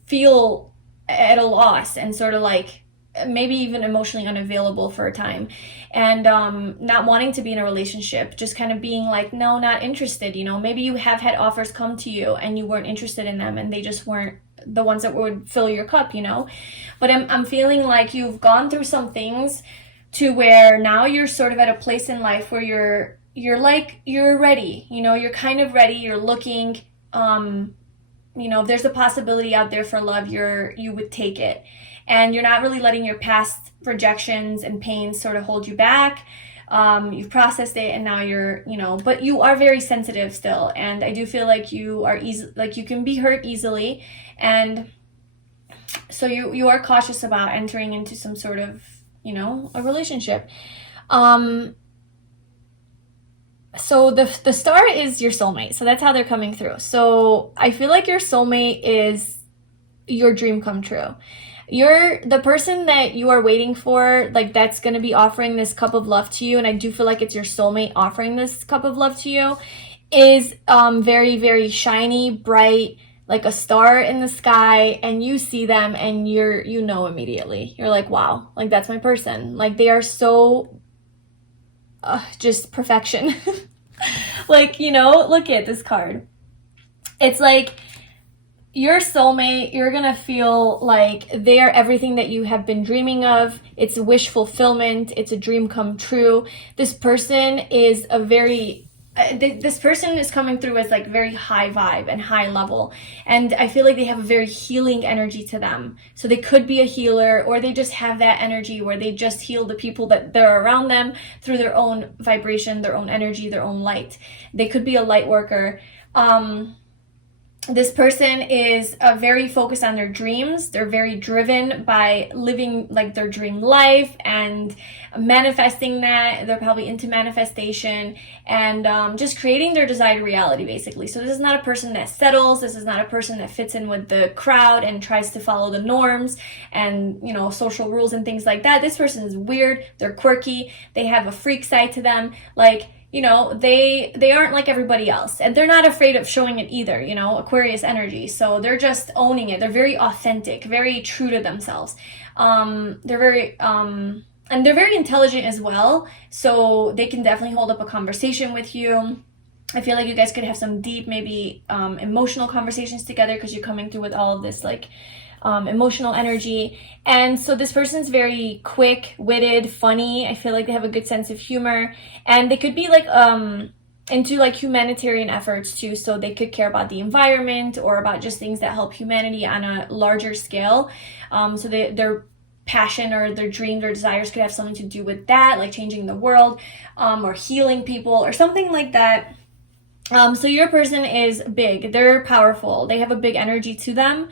feel at a loss and sort of like maybe even emotionally unavailable for a time, and not wanting to be in a relationship, just kind of being like, no, not interested. You know, maybe you have had offers come to you and you weren't interested in them, and they just weren't the ones that would fill your cup, you know. But I'm feeling like you've gone through some things to where now you're sort of at a place in life where you're ready, you know, you're kind of ready, you're looking, you know, there's a possibility out there for love, you would take it. And you're not really letting your past rejections and pains sort of hold you back. You've processed it, and now you're, you know, but you are very sensitive still. And I do feel like you are you can be hurt easily. And so you are cautious about entering into some sort of, you know, a relationship. So the star is your soulmate. So that's how they're coming through. So I feel like your soulmate is your dream come true. You're the person that you are waiting for, like, that's going to be offering this cup of love to you. And I do feel like it's your soulmate offering this cup of love to you, is very, very shiny, bright, like a star in the sky. And you see them and you know immediately. You're like, wow, like that's my person. Like they are so just perfection. Like, you know, look at this card. It's like your soulmate, you're gonna feel like they are everything that you have been dreaming of. It's a wish fulfillment. It's a dream come true. This person is a very this person is coming through as like very high vibe and high level, and I feel like they have a very healing energy to them. So they could be a healer, or they just have that energy where they just heal the people that they're around them through their own vibration, their own energy, their own light. They could be a light worker. This person is very focused on their dreams. They're very driven by living like their dream life and manifesting that. They're probably into manifestation and just creating their desired reality, basically. So this is not a person that settles. This is not a person that fits in with the crowd and tries to follow the norms and, you know, social rules and things like that. This person is weird. They're quirky. They have a freak side to them. Like, you know, they aren't like everybody else, and they're not afraid of showing it either, you know, Aquarius energy. So they're just owning it. They're very authentic, very true to themselves. They're very and they're very intelligent as well, so they can definitely hold up a conversation with you. I feel like you guys could have some deep, maybe emotional conversations together, because you're coming through with all of this like emotional energy. And so this person's very quick-witted, funny. I feel like they have a good sense of humor, and they could be like into like humanitarian efforts too. So they could care about the environment or about just things that help humanity on a larger scale. So their passion or their dreams or desires could have something to do with that, like changing the world or healing people or something like that. So your person is big. They're powerful. They have a big energy to them.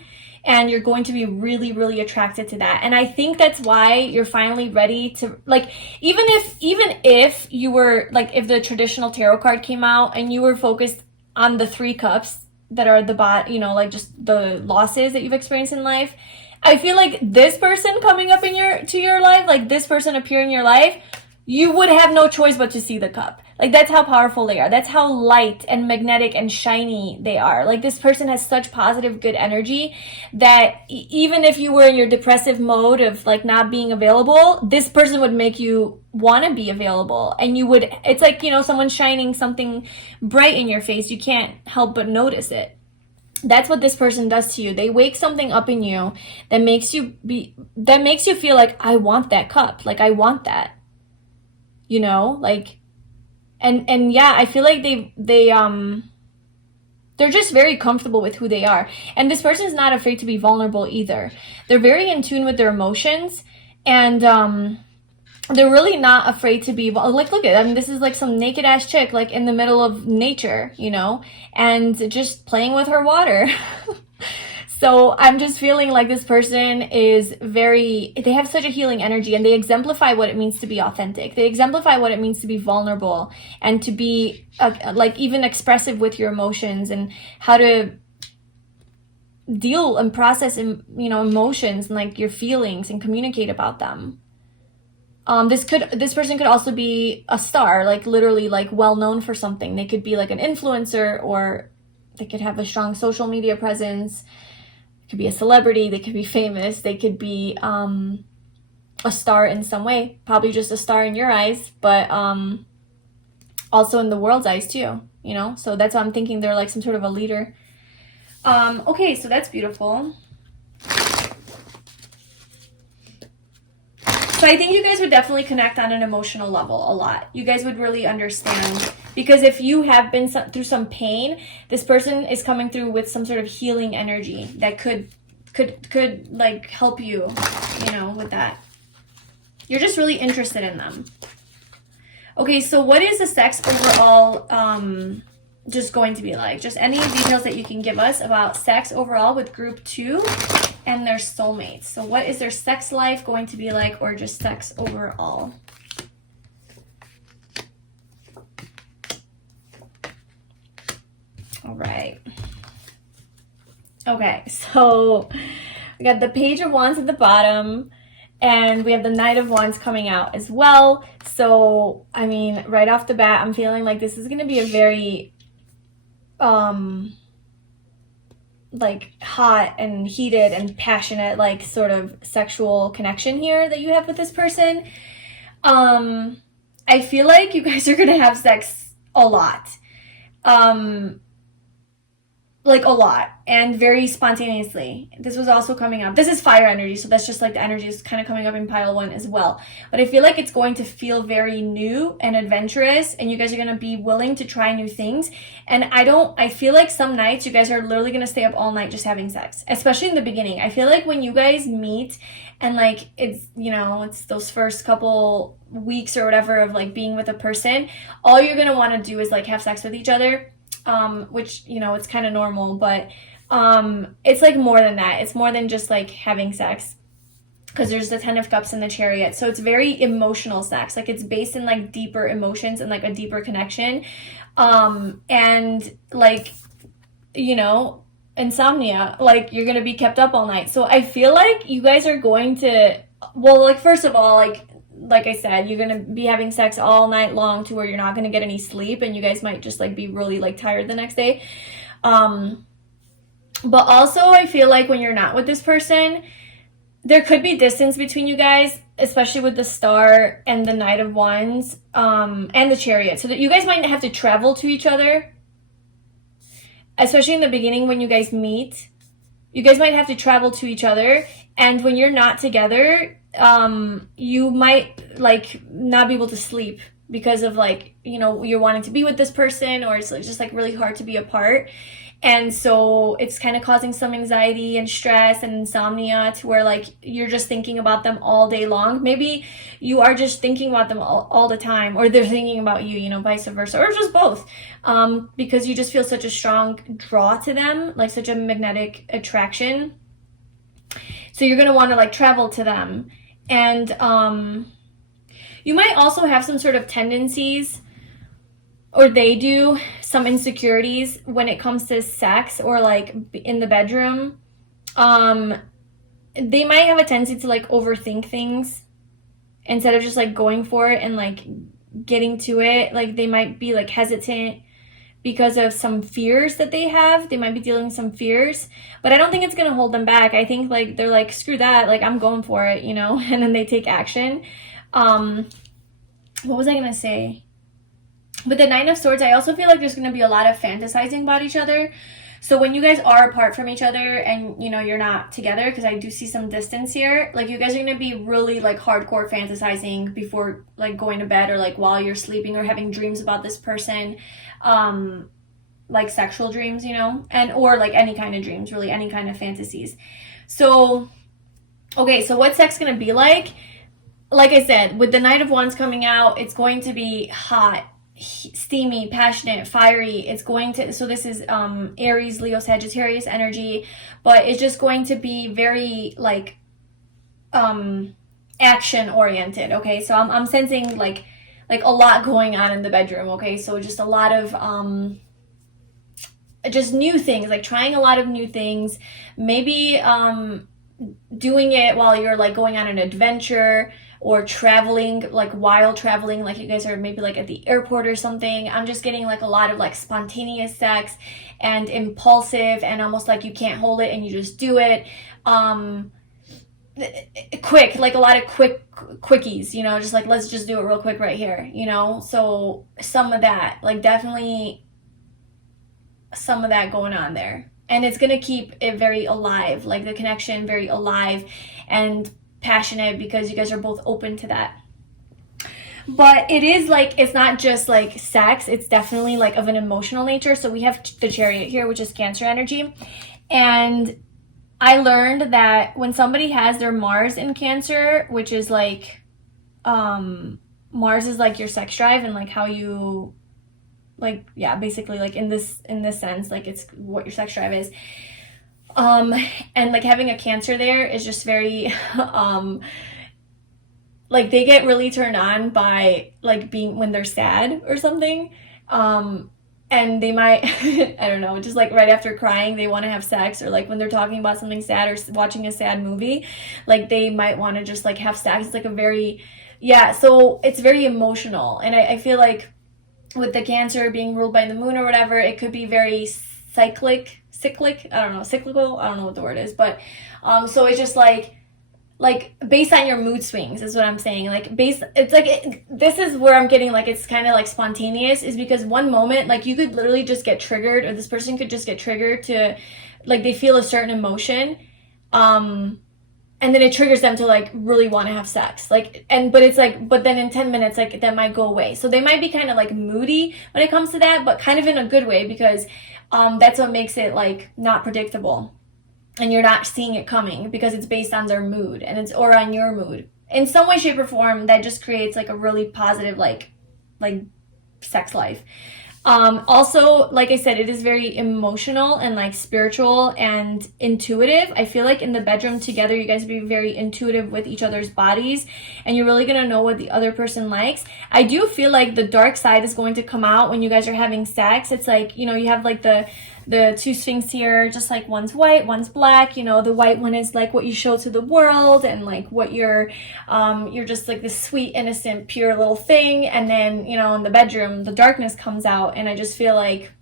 And you're going to be really, really attracted to that. And I think that's why you're finally ready to, like, even if you were, like, if the traditional tarot card came out and you were focused on the 3 cups that are the you know, like just the losses that you've experienced in life, I feel like this person coming up to your life, like this person appearing in your life, you would have no choice but to see the cup. Like, that's how powerful they are. That's how light and magnetic and shiny they are. Like, this person has such positive, good energy that even if you were in your depressive mode of, like, not being available, this person would make you want to be available. And you would, it's like, you know, someone shining something bright in your face. You can't help but notice it. That's what this person does to you. They wake something up in you that makes you feel like, I want that cup. Like, I want that. You know, like, and yeah, I feel like they're just very comfortable with who they are. And this person is not afraid to be vulnerable either. They're very in tune with their emotions, and they're really not afraid to be like, look at, I mean, this is like some naked ass chick, like in the middle of nature, you know, and just playing with her water. So I'm just feeling like this person is they have such a healing energy, and they exemplify what it means to be authentic. They exemplify what it means to be vulnerable and to be like even expressive with your emotions and how to deal and process, you know, emotions and like your feelings and communicate about them. This person could also be a star, like literally like well known for something. They could be like an influencer, or they could have a strong social media presence. Could be a celebrity, they could be famous, they could be a star in some way, probably just a star in your eyes, but also in the world's eyes too, you know? So that's why I'm thinking they're like some sort of a leader. Okay, so that's beautiful. So I think you guys would definitely connect on an emotional level a lot. You guys would really understand, because if you have been through some pain, this person is coming through with some sort of healing energy that could like help you, you know, with that. You're just really interested in them. Okay, so what is the sex overall just going to be like? Just any details that you can give us about sex overall with group 2 and their soulmates. So what is their sex life going to be like, or just sex overall? All right. Okay, so we got the Page of Wands at the bottom, and we have the Knight of Wands coming out as well. So, I mean, right off the bat, I'm feeling like this is going to be a very, like, hot and heated and passionate, like, sort of sexual connection here that you have with this person. I feel like you guys are going to have sex a lot. Like a lot, and very spontaneously. This was also coming up. This is fire energy, so that's just like the energy is kind of coming up in pile 1 as well. But I feel like it's going to feel very new and adventurous, and you guys are going to be willing to try new things. And I feel like some nights you guys are literally going to stay up all night just having sex, especially in the beginning. I feel like when you guys meet and like it's, you know, it's those first couple weeks or whatever of like being with a person, all you're going to want to do is like have sex with each other. Which, you know, it's kind of normal, but it's like more than that. It's more than just like having sex, because there's the 10 of Cups and the Chariot. So it's very emotional sex. Like it's based in like deeper emotions and like a deeper connection. And like, you know, insomnia, like you're going to be kept up all night. So I feel like you guys are going to, well, like first of all, like I said, you're going to be having sex all night long to where you're not going to get any sleep, and you guys might just like be really like tired the next day. But also I feel like when you're not with this person, there could be distance between you guys, especially with the Star and the Knight of Wands, and the Chariot. So that you guys might have to travel to each other, especially in the beginning when you guys meet. You guys might have to travel to each other, and when you're not together, you might like not be able to sleep because of like, you know, you're wanting to be with this person, or it's just like really hard to be apart. And so it's kind of causing some anxiety and stress and insomnia to where like you're just thinking about them all day long. Maybe you are just thinking about them all the time, or they're thinking about you, you know, vice versa, or just both, because you just feel such a strong draw to them, like such a magnetic attraction. So you're going to want to like travel to them. And you might also have some sort of tendencies, or they do, some insecurities when it comes to sex or like in the bedroom. They might have a tendency to like overthink things instead of just like going for it and like getting to it. Like they might be like hesitant because of some fears that they have. They might be dealing with some fears, but I don't think it's going to hold them back. I think like they're like, screw that, like I'm going for it, you know, and then they take action. What was I going to say? With the Nine of Swords, I also feel like there's going to be a lot of fantasizing about each other. So when you guys are apart from each other and, you know, you're not together, because I do see some distance here, like you guys are going to be really like hardcore fantasizing before like going to bed, or like while you're sleeping, or having dreams about this person, like sexual dreams, you know, and or like any kind of dreams, really any kind of fantasies. So, okay, so what's sex going to be like? Like I said, with the Knight of Wands coming out, it's going to be hot, steamy, passionate, fiery. It's going to, so this is Aries, Leo, Sagittarius energy, but it's just going to be very like action oriented. Okay, so I'm sensing like a lot going on in the bedroom. Okay, so just a lot of just new things, like trying a lot of new things, maybe doing it while you're like going on an adventure, or traveling, like while traveling, like you guys are maybe like at the airport or something. I'm just getting like a lot of like spontaneous sex and impulsive, and almost like you can't hold it and you just do it. quick, like a lot of quickies, you know, just like, let's just do it real quick right here, you know? So some of that, like definitely some of that going on there. And it's going to keep it very alive, like the connection very alive and passionate, because you guys are both open to that. But it is like, it's not just like sex, it's definitely like of an emotional nature. So we have the Chariot here, which is Cancer energy. And I learned that when somebody has their Mars in Cancer, which is like, Mars is like your sex drive and like how you, like, yeah, basically like in this sense, like it's what your sex drive is. And like having a Cancer there is just very, like they get really turned on by like being, when they're sad or something. And they might, I don't know, just like right after crying, they want to have sex, or like when they're talking about something sad or watching a sad movie, like they might want to just like have sex. It's like a very, yeah, so it's very emotional. And I feel like with the Cancer being ruled by the moon or whatever, it could be very cyclical, I don't know what the word is, but so it's just like based on your mood swings is what I'm saying. Like it's like this is where I'm getting like it's kind of like spontaneous, is because one moment like you could literally just get triggered, or this person could just get triggered to like they feel a certain emotion, and then it triggers them to like really want to have sex, like, and but it's like, but then in 10 minutes like that might go away. So they might be kind of like moody when it comes to that, but kind of in a good way, because that's what makes it like not predictable. And you're not seeing it coming because it's based on their mood, and it's, or on your mood in some way, shape, or form. That just creates like a really positive like sex life. Also, like I said, it is very emotional and like spiritual and intuitive. I feel like in the bedroom together, you guys be very intuitive with each other's bodies, and you're really gonna know what the other person likes. I do feel like the dark side is going to come out when you guys are having sex. It's like, you know, you have like the two sphinx here, just like one's white, one's black. You know, the white one is like what you show to the world, and like what you're just like this sweet, innocent, pure little thing. And then, you know, in the bedroom, the darkness comes out. And I just feel like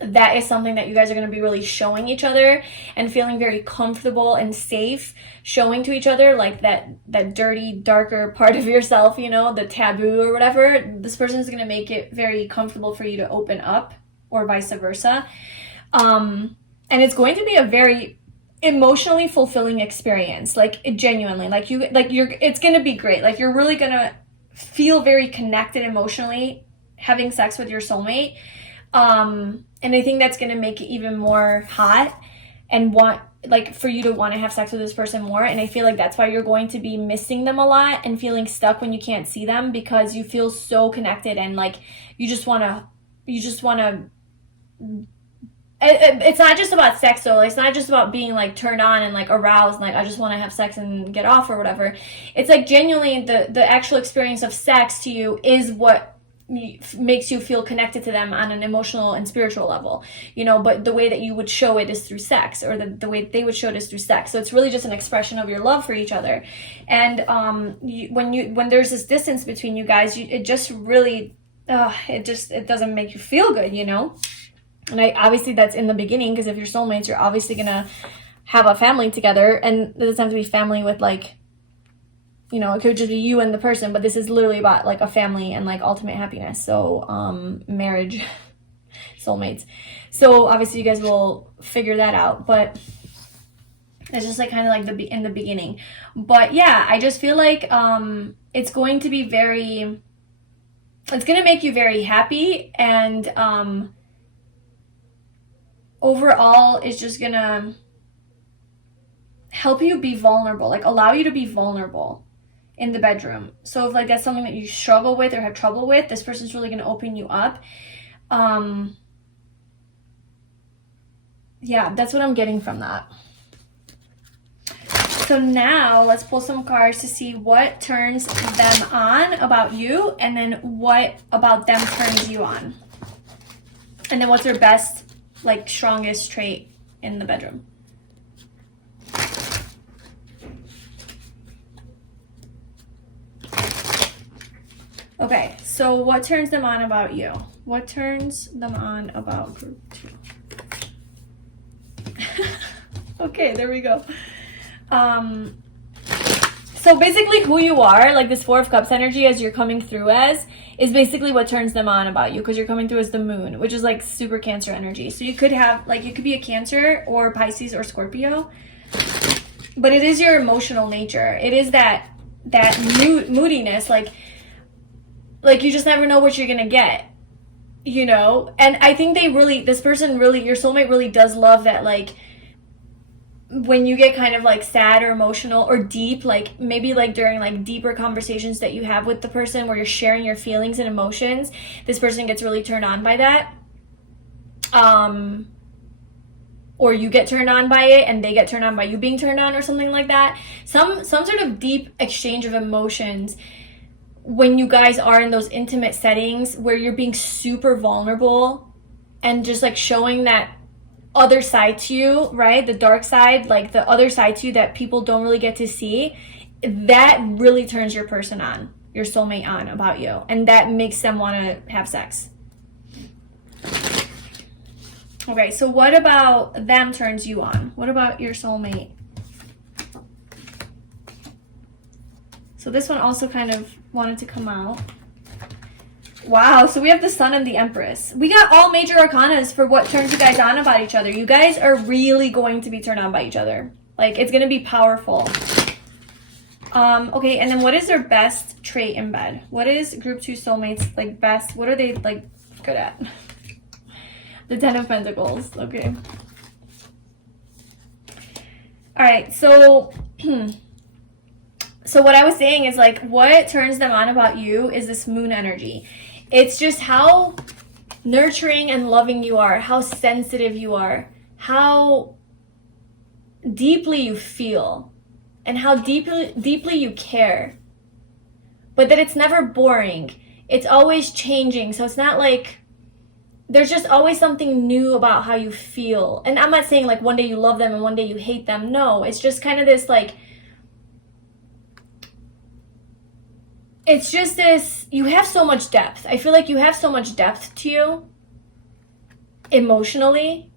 that is something that you guys are going to be really showing each other, and feeling very comfortable and safe showing to each other, like that dirty, darker part of yourself, you know, the taboo or whatever. This person is going to make it very comfortable for you to open up, or vice versa. And it's going to be a very emotionally fulfilling experience, like genuinely, it's going to be great. Like you're really going to feel very connected emotionally having sex with your soulmate. And I think that's going to make it even more hot, and want, like, for you to want to have sex with this person more. And I feel like that's why you're going to be missing them a lot and feeling stuck when you can't see them, because you feel so connected, and like you just want to it's not just about sex though. Like, it's not just about being like turned on and like aroused and like I just want to have sex and get off or whatever. It's like genuinely the actual experience of sex to you is what makes you feel connected to them on an emotional and spiritual level, you know. But the way that you would show it is through sex, or the way they would show it is through sex. So it's really just an expression of your love for each other. And when there's this distance between you guys, it just really it doesn't make you feel good, you know. And obviously that's in the beginning, because if you're soulmates, you're obviously gonna have a family together, and it doesn't have to be family with like, you know, it could just be you and the person, but this is literally about like a family and like ultimate happiness. So marriage, soulmates. So obviously you guys will figure that out, but it's just like kind of like in the beginning. But yeah, I just feel like it's going to be it's going to make you very happy, and overall it's just going to help you be vulnerable, like allow you to be vulnerable in the bedroom. So if like that's something that you struggle with or have trouble with, this person's really going to open you up. Yeah, that's what I'm getting from that. So now let's pull some cards to see what turns them on about you, and then what about them turns you on. And then what's their best, like, strongest trait in the bedroom. Okay, so what turns them on about you? What turns them on about group 2? Okay, there we go. So basically who you are, like this Four of Cups energy as you're coming through as, is basically what turns them on about you, because you're coming through as the moon, which is like super Cancer energy. So you could have, like, you could be a Cancer or Pisces or Scorpio, but it is your emotional nature. It is that moodiness, like you just never know what you're gonna get, you know? And I think this person really, your soulmate really does love that, like, when you get kind of like sad or emotional or deep, like maybe like during like deeper conversations that you have with the person where you're sharing your feelings and emotions, this person gets really turned on by that. Or you get turned on by it and they get turned on by you being turned on, or something like that. Some sort of deep exchange of emotions when you guys are in those intimate settings where you're being super vulnerable and just like showing that other side to you, right? The dark side, like the other side to you that people don't really get to see. That really turns your person on, your soulmate on about you, and that makes them want to have sex. Okay, so what about them turns you on? What about your soulmate? So this one also kind of wanted to come out. Wow, so we have the Sun and the Empress. We got all major arcanas for what turns you guys on about each other. You guys are really going to be turned on by each other. Like, it's going to be powerful. Okay, and then what is their best trait in bed? What is group 2 soulmates, like, best? What are they, like, good at? The Ten of Pentacles. Okay. All right, so... So what I was saying is, like, what turns them on about you is this moon energy. It's just how nurturing and loving you are, how sensitive you are, how deeply you feel, and how deeply you care. But that it's never boring. It's always changing. So it's not like there's just always something new about how you feel. And I'm not saying like one day you love them and one day you hate them. No, it's just kind of this like, it's just this, you have so much depth. I feel like you have so much depth to you emotionally,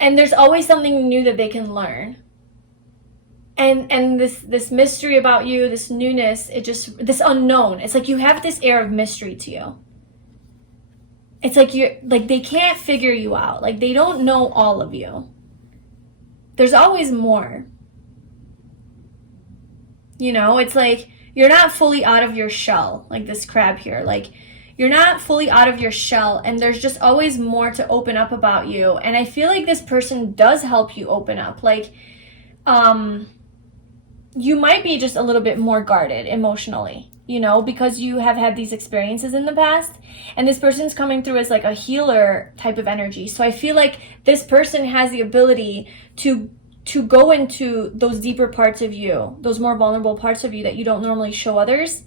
and there's always something new that they can learn. And this mystery about you, this newness, it just, this unknown, it's like you have this air of mystery to you. It's like you're, like they can't figure you out. Like they don't know all of you. There's always more. You know, it's like, you're not fully out of your shell, like this crab here. Like, you're not fully out of your shell, and there's just always more to open up about you. And I feel like this person does help you open up. Like, you might be just a little bit more guarded emotionally, you know, because you have had these experiences in the past. And this person's coming through as like a healer type of energy. So I feel like this person has the ability to go into those deeper parts of you, those more vulnerable parts of you that you don't normally show others.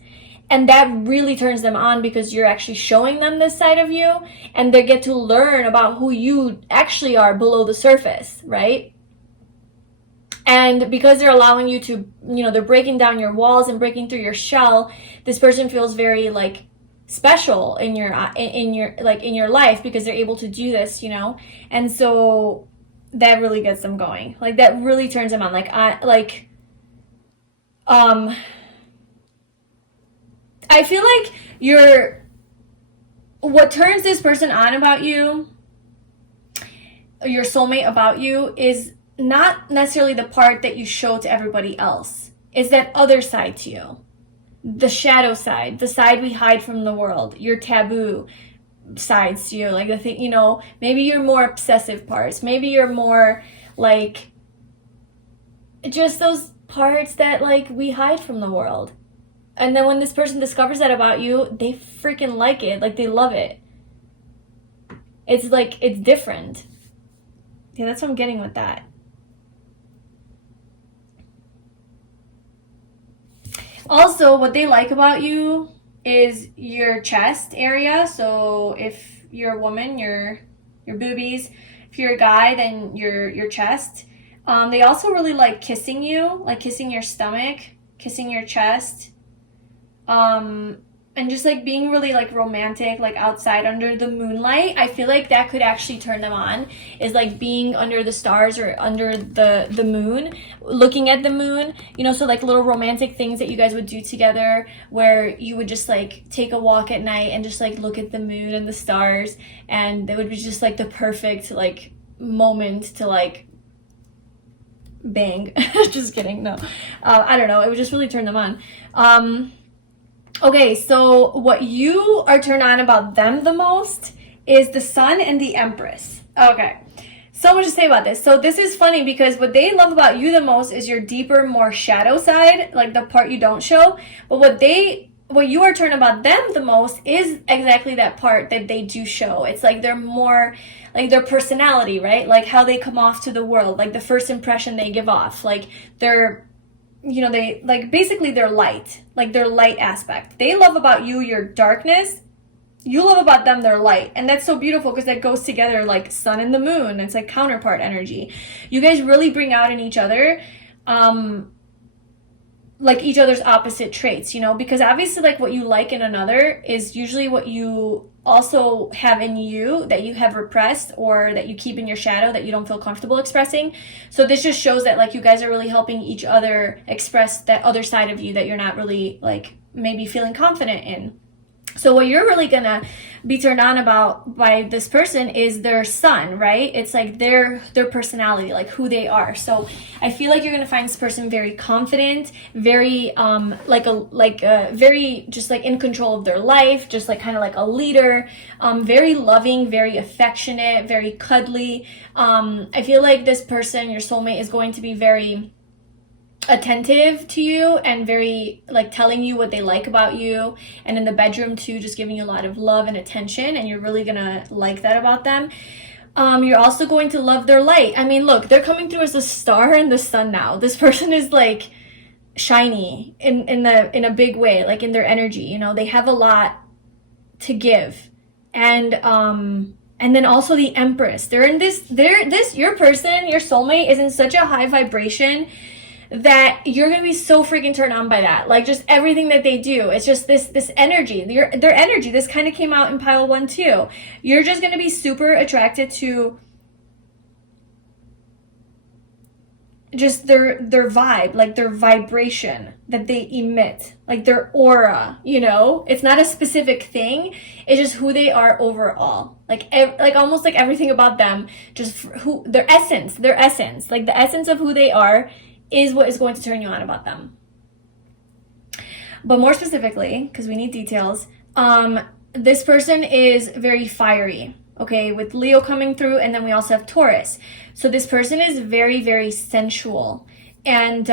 And that really turns them on because you're actually showing them this side of you, and they get to learn about who you actually are below the surface, right? And because they're allowing you to, you know, they're breaking down your walls and breaking through your shell, this person feels very like special in your life because they're able to do this, you know? And so that really gets them going. Like that really turns them on. I feel like what turns this person on about you, your soulmate about you, is not necessarily the part that you show to everybody else. It's that other side to you. The shadow side, the side we hide from the world, your taboo sides to you, like the thing, you know, maybe your more obsessive parts, maybe you're more like just those parts that like we hide from the world. And then when this person discovers that about you, they freaking like it, like they love it. It's like, it's different. Yeah, that's what I'm getting with that. Also, what they like about you is your chest area. So if you're a woman, your boobies. If you're a guy, then your chest. They also really like kissing you, like kissing your stomach, kissing your chest. and just like being really like romantic, like outside under the moonlight. I feel like that could actually turn them on, is like being under the stars or under the moon, looking at the moon, you know, so like little romantic things that you guys would do together, where you would just like take a walk at night and just like look at the moon and the stars, and it would be just like the perfect like moment to like bang. Just kidding, no. I don't know, it would just really turn them on. Okay, so what you are turned on about them the most is the Sun and the Empress. Okay, so much to say about this. So this is funny because what they love about you the most is your deeper, more shadow side, like the part you don't show. But what you are turned about them the most is exactly that part that they do show. It's like they're more like their personality, right? Like how they come off to the world, like the first impression they give off, like they're, you know, they like basically their light, like their light aspect. They love about you your darkness. You love about them their light. And that's so beautiful because that goes together like sun and the moon. It's like counterpart energy. You guys really bring out in each other like each other's opposite traits, you know, because obviously like what you like in another is usually what you also have in you that you have repressed or that you keep in your shadow that you don't feel comfortable expressing. So this just shows that like you guys are really helping each other express that other side of you that you're not really like maybe feeling confident in. So what you're really gonna be turned on about by this person is their sun, right? It's like their personality, like who they are. So I feel like you're gonna find this person very confident, very very just like in control of their life, just like kind of like a leader, very loving, very affectionate, very cuddly. I feel like this person, your soulmate, is going to be very attentive to you and very like telling you what they like about you, and in the bedroom too, just giving you a lot of love and attention, and you're really gonna like that about them. You're also going to love their light. I mean, look, they're coming through as a star in the sun now. This person is like shiny in a big way, like in their energy, you know, they have a lot to give. And then also the Empress, your person, your soulmate, is in such a high vibration that you're gonna be so freaking turned on by that. Like just everything that they do, it's just this energy, their energy. This kind of came out in pile 1 too. You're just gonna be super attracted to just their vibe, like their vibration that they emit, like their aura, you know. It's not a specific thing, it's just who they are overall, like almost like everything about them, just who their essence, like the essence of who they are is what is going to turn you on about them. But more specifically, because we need details, this person is very fiery, okay, with Leo coming through, and then we also have Taurus. So this person is very, very sensual and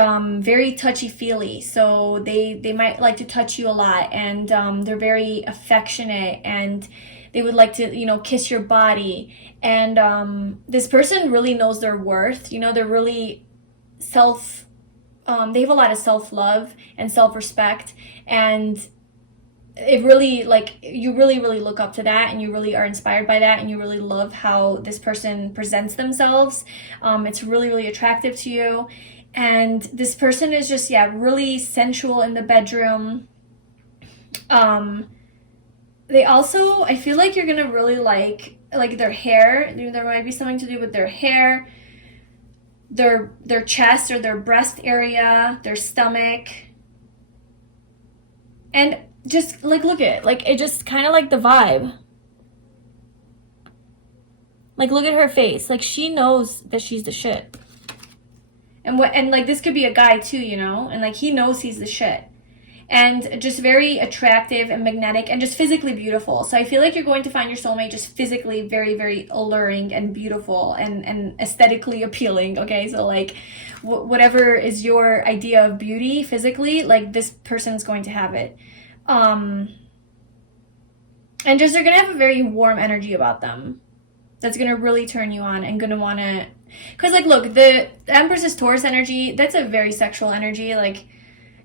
very touchy-feely. So they might like to touch you a lot, and they're very affectionate, and they would like to, you know, kiss your body. And this person really knows their worth, you know. They're really they have a lot of self-love and self-respect, and it really, like, you really, really look up to that, and you really are inspired by that, and you really love how this person presents themselves. It's really, really attractive to you. And this person is just, yeah, really sensual in the bedroom. They also, I feel like you're gonna really like their hair. There might be something to do with their hair, their chest or their breast area, their stomach. And just like look at it, like it just kind of like the vibe. Like look at her face, like she knows that she's the shit. And like this could be a guy too, you know, and like he knows he's the shit. And just very attractive and magnetic and just physically beautiful. So I feel like you're going to find your soulmate just physically very, very alluring and beautiful and aesthetically appealing, okay? So like whatever is your idea of beauty physically, like this person's going to have it. And just they're going to have a very warm energy about them that's going to really turn you on and going to want to... Because like look, the Empress is Taurus energy. That's a very sexual energy. Like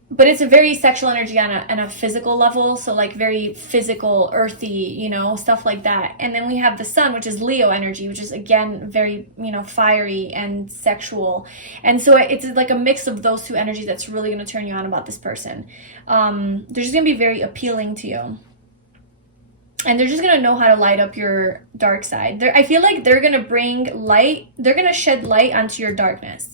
but it's a very sexual energy on a physical level. So like very physical, earthy, you know, stuff like that. And then we have the sun, which is Leo energy, which is again, very, you know, fiery and sexual. And so it's like a mix of those two energies that's really going to turn you on about this person. They're just going to be very appealing to you. And they're just going to know how to light up your dark side. I feel like they're going to bring light. They're going to shed light onto your darkness.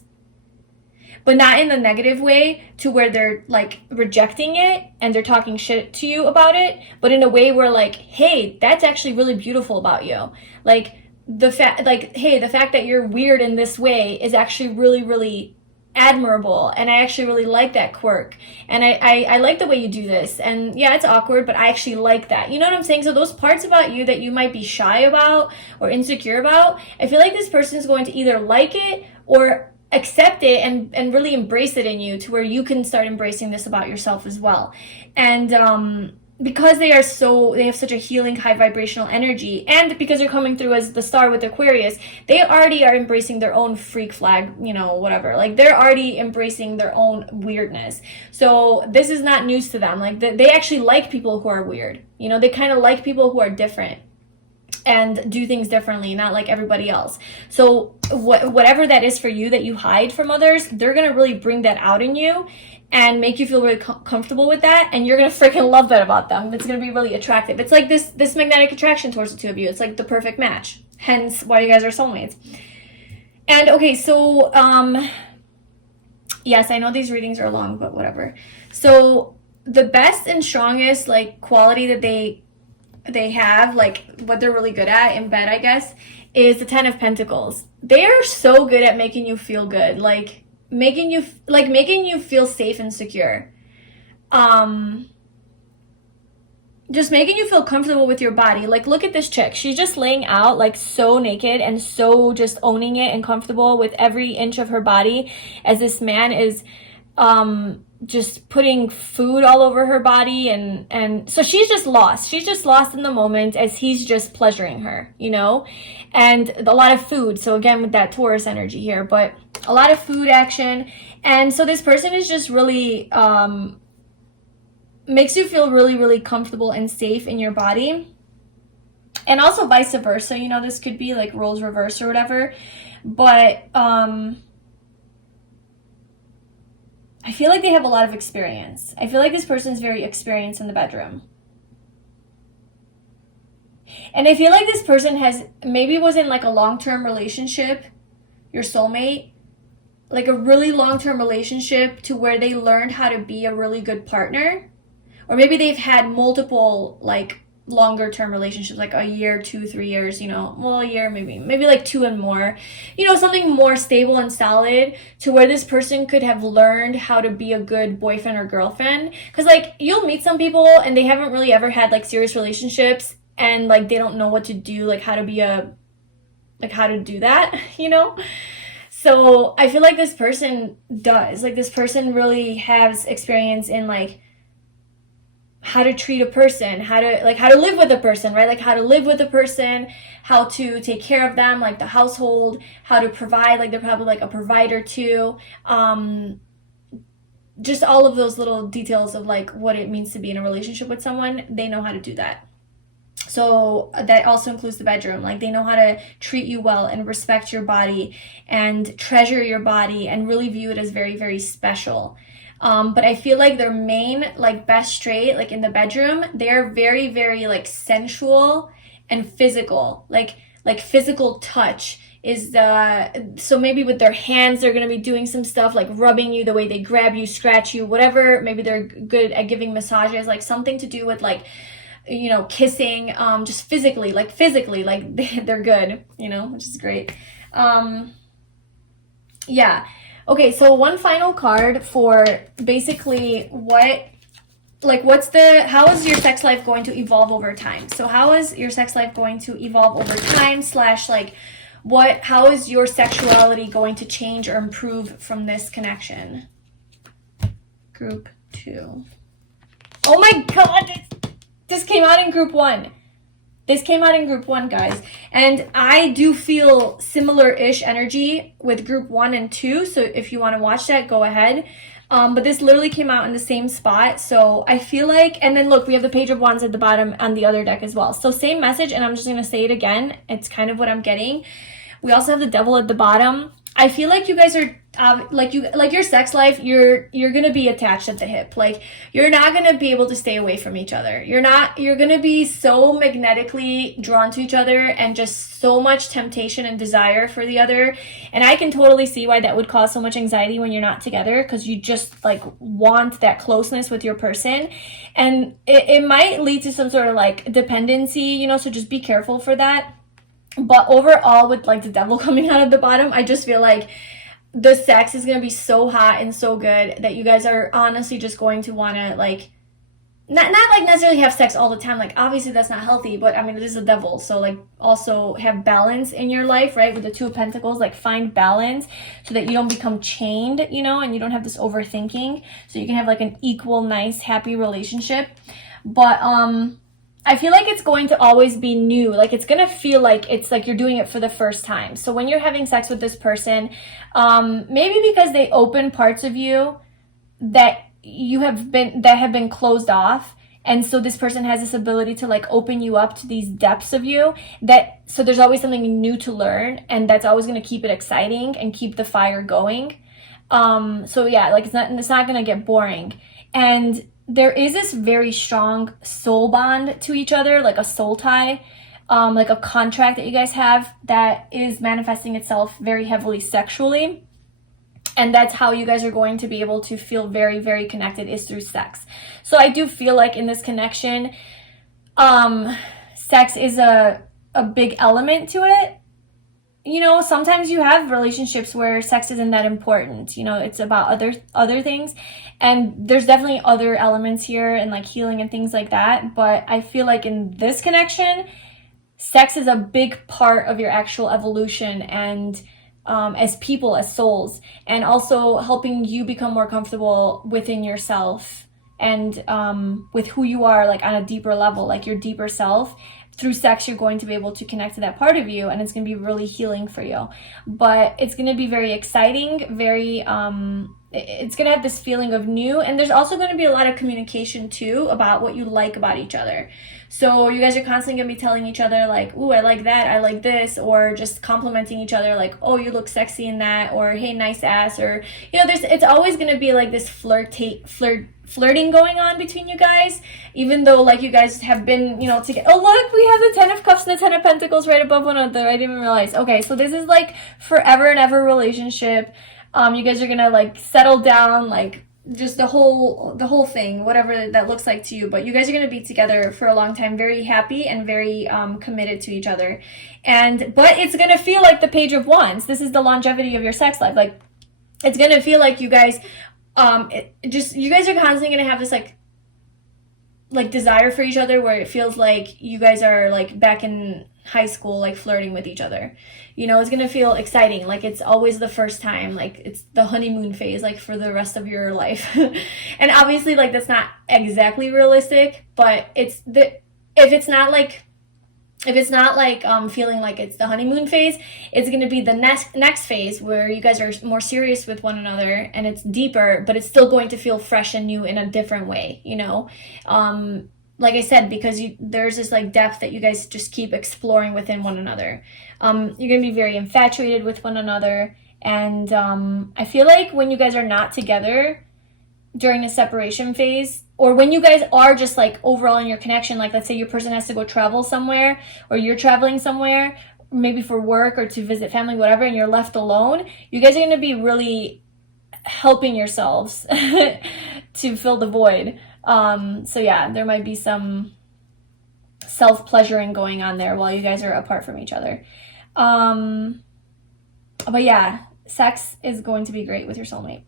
But not in the negative way to where they're like rejecting it and they're talking shit to you about it, but in a way where like, hey, that's actually really beautiful about you. Like hey, the fact that you're weird in this way is actually really, really admirable. And I actually really like that quirk. And I like the way you do this. And yeah, it's awkward, but I actually like that. You know what I'm saying? So those parts about you that you might be shy about or insecure about, I feel like this person is going to either like it or accept it and really embrace it in you to where you can start embracing this about yourself as well. And because they have such a healing, high vibrational energy, and because they're coming through as the star with Aquarius, they already are embracing their own freak flag, you know, whatever. Like they're already embracing their own weirdness. So this is not news to them. Like they actually like people who are weird. You know, they kind of like people who are different and do things differently, not like everybody else. So whatever that is for you that you hide from others, they're going to really bring that out in you and make you feel really comfortable with that. And you're going to freaking love that about them. It's going to be really attractive. It's like this magnetic attraction towards the two of you. It's like the perfect match. Hence why you guys are soulmates. And okay, so, yes, I know these readings are long, but whatever. So the best and strongest like quality that they have, like what they're really good at in bed, I guess, is the 10 of Pentacles. They are so good at making you feel good, like making you feel safe and secure. Just making you feel comfortable with your body. Like look at this chick. She's just laying out like so naked and so just owning it and comfortable with every inch of her body as this man is just putting food all over her body, and so she's just lost in the moment as he's just pleasuring her, you know, and a lot of food. So again, with that Taurus energy here, but a lot of food action. And so this person is just really makes you feel really, really comfortable and safe in your body. And also vice versa, you know, this could be like roles reversed or whatever, but I feel like they have a lot of experience. I feel like this person's very experienced in the bedroom. And I feel like this person was in like a long-term relationship, your soulmate, like a really long-term relationship to where they learned how to be a really good partner. Or maybe they've had multiple like longer term relationships, like a year, 2, 3 years, you know, well, a year, maybe like 2 and more, you know, something more stable and solid to where this person could have learned how to be a good boyfriend or girlfriend. Because like you'll meet some people and they haven't really ever had like serious relationships, and like they don't know what to do, like how to do that, you know. So I feel like this person does, like this person really has experience in like how to treat a person, how to live with a person, right? Like how to live with a person, how to take care of them, like the household, how to provide, like they're probably like a provider too. Just all of those little details of like what it means to be in a relationship with someone, they know how to do that. So that also includes the bedroom. Like they know how to treat you well and respect your body and treasure your body and really view it as very, very special. But I feel like their main, like best trait, like in the bedroom, they're very, very like sensual and physical, like physical touch is so maybe with their hands, they're going to be doing some stuff like rubbing you, the way they grab you, scratch you, whatever. Maybe they're good at giving massages, like something to do with like, you know, kissing, just physically, like they're good, you know, which is great. Yeah. Okay, so one final card for basically how is your sex life going to evolve over time? So how is your sex life going to evolve over time / how is your sexuality going to change or improve from this connection? Group 2. Oh my God, this came out in group 1. This came out in group 1, guys. And I do feel similar-ish energy with group 1 and 2. So if you want to watch that, go ahead. But this literally came out in the same spot. So I feel like, and then look, we have the Page of Wands at the bottom on the other deck as well. So same message, and I'm just going to say it again. It's kind of what I'm getting. We also have the Devil at the bottom. I feel like you guys are like your sex life, you're gonna be attached at the hip. Like, you're not gonna be able to stay away from each other. You're gonna be so magnetically drawn to each other, and just so much temptation and desire for the other. And I can totally see why that would cause so much anxiety when you're not together, because you just like want that closeness with your person, and it might lead to some sort of like dependency, you know, so just be careful for that. But overall, with like the Devil coming out of the bottom, I just feel like the sex is going to be so hot and so good that you guys are honestly just going to want to like, not like necessarily have sex all the time. Like, obviously that's not healthy, but I mean, this is a Devil. So like, also have balance in your life, right? With the Two of Pentacles, like find balance so that you don't become chained, you know, and you don't have this overthinking. So you can have like an equal, nice, happy relationship. But, I feel like it's going to always be new. Like, it's going to feel like it's like you're doing it for the first time. So when you're having sex with this person, maybe because they open parts of you that have been closed off. And so this person has this ability to like open you up to these depths of you, so there's always something new to learn, and that's always going to keep it exciting and keep the fire going. So yeah, like it's not going to get boring. And there is this very strong soul bond to each other, like a soul tie, like a contract that you guys have that is manifesting itself very heavily sexually. And that's how you guys are going to be able to feel very, very connected, is through sex. So I do feel like in this connection, sex is a big element to it. You know, sometimes you have relationships where sex isn't that important. You know, it's about other things. And there's definitely other elements here, and like healing and things like that. But I feel like in this connection, sex is a big part of your actual evolution, and as people, as souls, and also helping you become more comfortable within yourself, and with who you are, like on a deeper level, like your deeper self. Through sex, you're going to be able to connect to that part of you, and it's going to be really healing for you. But it's going to be very exciting, very, it's going to have this feeling of new, and there's also going to be a lot of communication too about what you like about each other. So you guys are constantly going to be telling each other like, ooh, I like that, I like this, or just complimenting each other like, oh, you look sexy in that, or hey, nice ass, or, you know, it's always going to be like this flirting going on between you guys, even though like you guys have been, you know, together. Oh look, we have the Ten of Cups and the Ten of Pentacles right above one another. I didn't even realize. Okay, so this is like forever and ever relationship. You guys are gonna like settle down, like just the whole thing, whatever that looks like to you. But you guys are gonna be together for a long time, very happy and very committed to each other. But it's gonna feel like the Page of Wands. This is the longevity of your sex life. Like, it's gonna feel like you guys you guys are constantly gonna have this like desire for each other, where it feels like you guys are like back in high school, like flirting with each other. You know, it's gonna feel exciting, like it's always the first time, like it's the honeymoon phase, like for the rest of your life. And obviously, like, that's not exactly realistic, but if it's not like feeling like it's the honeymoon phase, it's going to be the next phase where you guys are more serious with one another, and it's deeper, but it's still going to feel fresh and new in a different way, you know? Like I said, because there's this like depth that you guys just keep exploring within one another. You're going to be very infatuated with one another. And I feel like when you guys are not together during the separation phase, or when you guys are just like overall in your connection, like let's say your person has to go travel somewhere, or you're traveling somewhere, maybe for work or to visit family, whatever, and you're left alone, you guys are going to be really helping yourselves to fill the void. So yeah, there might be some self-pleasuring going on there while you guys are apart from each other. But yeah, sex is going to be great with your soulmate.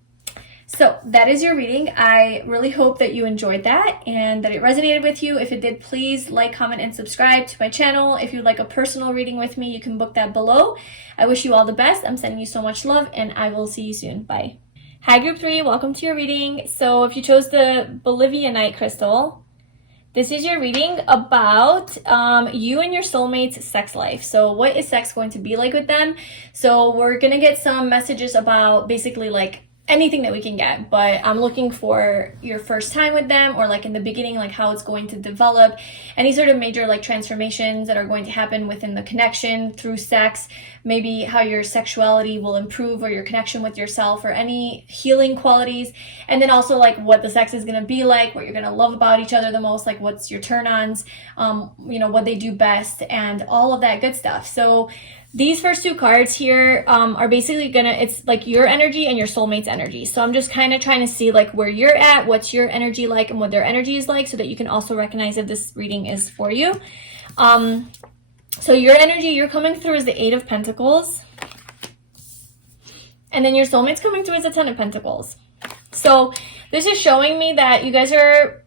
So that is your reading. I really hope that you enjoyed that and that it resonated with you. If it did, please like, comment, and subscribe to my channel. If you'd like a personal reading with me, you can book that below. I wish you all the best. I'm sending you so much love, and I will see you soon. Bye. Hi, Group 3. Welcome to your reading. So if you chose the Bolivianite crystal, this is your reading about you and your soulmate's sex life. So what is sex going to be like with them? So we're going to get some messages about basically like anything that we can get, but I'm looking for your first time with them, or like in the beginning, like how it's going to develop, any sort of major like transformations that are going to happen within the connection through sex, maybe how your sexuality will improve, or your connection with yourself, or any healing qualities, and then also like what the sex is going to be like, what you're going to love about each other the most, like what's your turn-ons, you know, what they do best, and all of that good stuff. So these first two cards here are basically it's like your energy and your soulmate's energy. So I'm just kind of trying to see like where you're at, what's your energy like, and what their energy is like, so that you can also recognize if this reading is for you. So your energy you're coming through is the 8 of Pentacles. And then your soulmate's coming through as the 10 of Pentacles. So this is showing me that you guys are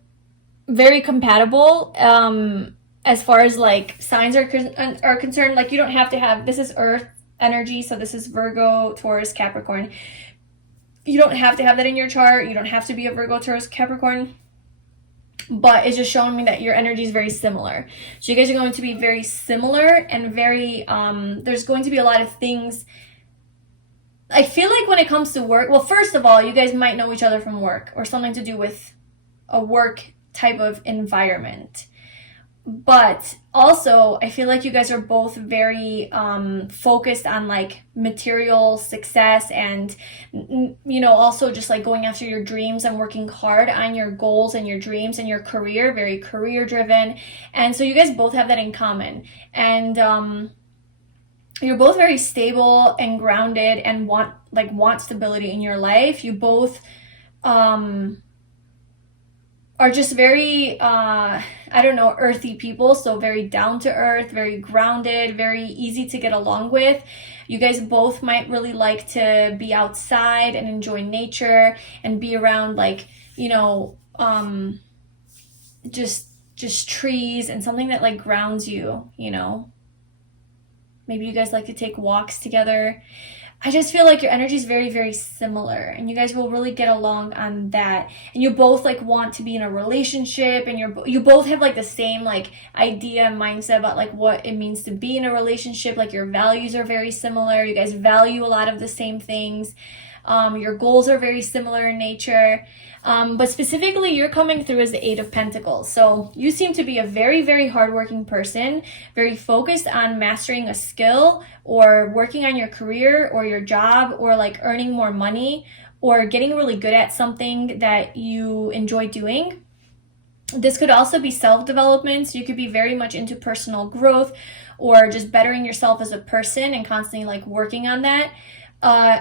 very compatible. As far as like signs are concerned, like you don't have to have, this is Earth energy, so this is Virgo, Taurus, Capricorn. You don't have to have that in your chart. You don't have to be a Virgo, Taurus, Capricorn, but it's just showing me that your energy is very similar. So you guys are going to be very similar, and very, there's going to be a lot of things. I feel like when it comes to work, well, first of all, you guys might know each other from work, or something to do with a work type of environment. But also, I feel like you guys are both very focused on like material success, and, you know, also just like going after your dreams and working hard on your goals and your dreams and your career, very career driven. And so you guys both have that in common. And you're both very stable and grounded, and want stability in your life. You both are just very, I don't know, earthy people. So very down to earth, very grounded, very easy to get along with. You guys both might really like to be outside and enjoy nature, and be around like, you know, just trees, and something that like grounds you, you know. Maybe you guys like to take walks together. I just feel like your energy is very, very similar, and you guys will really get along on that. And you both like want to be in a relationship, and you both have like the same like idea and mindset about like what it means to be in a relationship. Like your values are very similar. You guys value a lot of the same things. Your goals are very similar in nature. But specifically, you're coming through as the 8 of Pentacles. So you seem to be a very, very hardworking person, very focused on mastering a skill, or working on your career or your job, or like earning more money, or getting really good at something that you enjoy doing. This could also be self-development. So you could be very much into personal growth, or just bettering yourself as a person and constantly like working on that.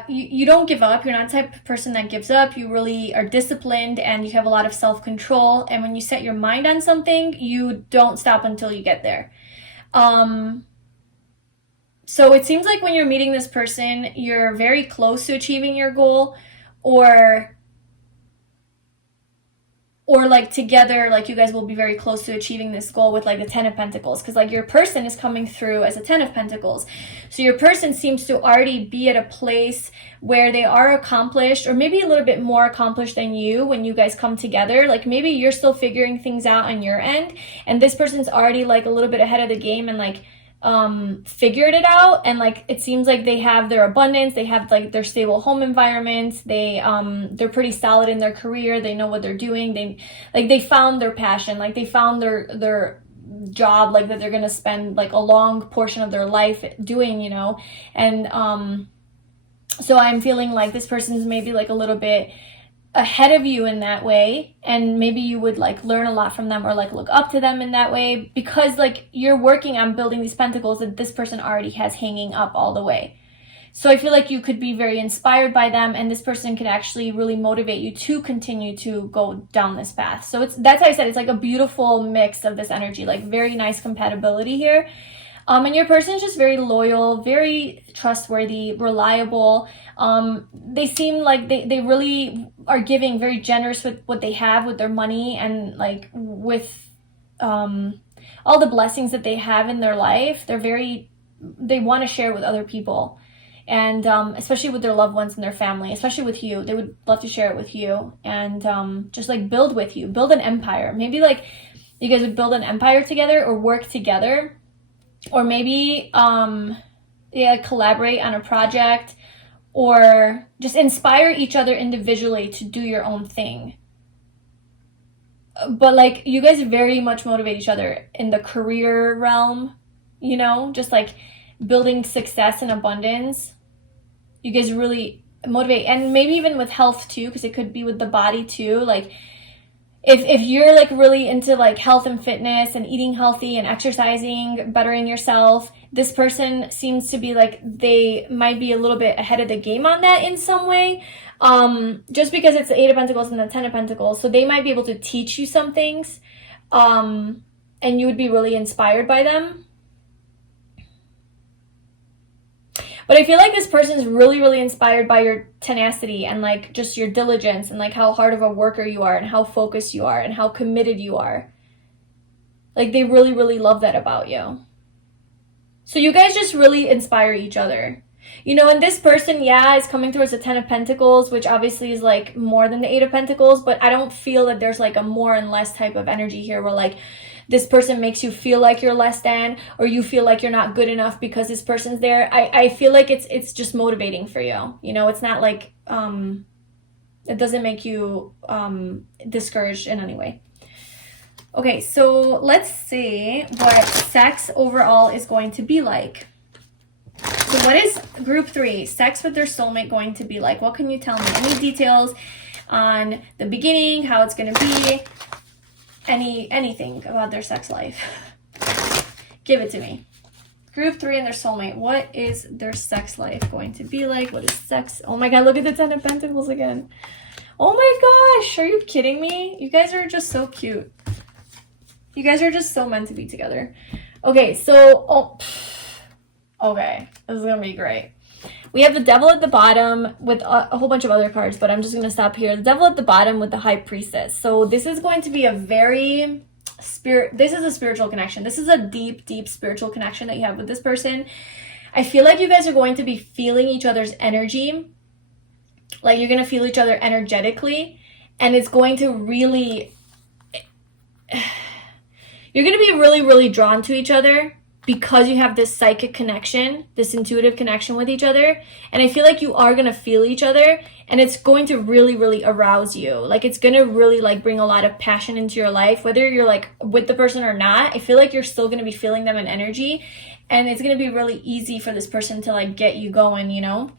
You don't give up. You're not the type of person that gives up. You really are disciplined, and you have a lot of self-control. And when you set your mind on something, you don't stop until you get there. So it seems like when you're meeting this person, you're very close to achieving your goal, or like together, like you guys will be very close to achieving this goal with like the 10 of Pentacles, because like your person is coming through as a 10 of Pentacles. So your person seems to already be at a place where they are accomplished, or maybe a little bit more accomplished than you when you guys come together. Like maybe you're still figuring things out on your end, and this person's already like a little bit ahead of the game, and like figured it out. And like it seems like they have their abundance, they have like their stable home environment, they're pretty solid in their career, they know what they're doing, they found their passion, like they found their job, like that they're gonna spend like a long portion of their life doing, you know. And so I'm feeling like this person's maybe like a little bit ahead of you in that way, and maybe you would like learn a lot from them, or like look up to them in that way, because like you're working on building these pentacles that this person already has hanging up all the way. So I feel like you could be very inspired by them, and this person could actually really motivate you to continue to go down this path. So that's why I said it's like a beautiful mix of this energy, like very nice compatibility here. And your person is just very loyal, very trustworthy, reliable. They seem like they really are giving, very generous with what they have, with their money, and like with all the blessings that they have in their life. They want to share with other people, and especially with their loved ones and their family, especially with you. They would love to share it with you, and just like build with you, build an empire. Maybe like you guys would build an empire together, or work together. Or maybe, collaborate on a project, or just inspire each other individually to do your own thing. But like, you guys very much motivate each other in the career realm, you know, just like building success and abundance. You guys really motivate, and maybe even with health too, because it could be with the body too. Like if you're like really into like health and fitness and eating healthy and exercising, bettering yourself, this person seems to be like, they might be a little bit ahead of the game on that in some way. Just because it's the 8 of Pentacles and the 10 of Pentacles, so they might be able to teach you some things, and you would be really inspired by them. But I feel like this person is really, really inspired by your tenacity and like just your diligence and like how hard of a worker you are and how focused you are and how committed you are. Like they really, really love that about you. So you guys just really inspire each other. You know, and this person, yeah, is coming towards the 10 of Pentacles, which obviously is like more than the 8 of Pentacles, but I don't feel that there's like a more and less type of energy here where like this person makes you feel like you're less than, or you feel like you're not good enough because this person's there. I feel like it's just motivating for you. You know, it's not like, it doesn't make you discouraged in any way. Okay, so let's see what sex overall is going to be like. So what is group 3, sex with their soulmate, going to be like? What can you tell me? Any details on the beginning, how it's going to be, anything about their sex life? Give it to me. Group 3 and their soulmate. What is their sex life going to be like? What is sex? Oh my God, look at the 10 of Pentacles again. Oh my gosh, are you kidding me? You guys are just so cute. You guys are just so meant to be together. Okay, so, okay, this is going to be great. We have the Devil at the bottom with a whole bunch of other cards, but I'm just going to stop here. The Devil at the bottom with the High Priestess. So this is going to be a very this is a spiritual connection. This is a deep, deep spiritual connection that you have with this person. I feel like you guys are going to be feeling each other's energy. Like you're going to feel each other energetically, and it's going to really, you're going to be really, really drawn to each other, because you have this psychic connection, this intuitive connection with each other. And I feel like you are going to feel each other, and it's going to really, really arouse you. Like it's going to really like bring a lot of passion into your life, whether you're like with the person or not. I feel like you're still going to be feeling them in energy, and it's going to be really easy for this person to like get you going, you know?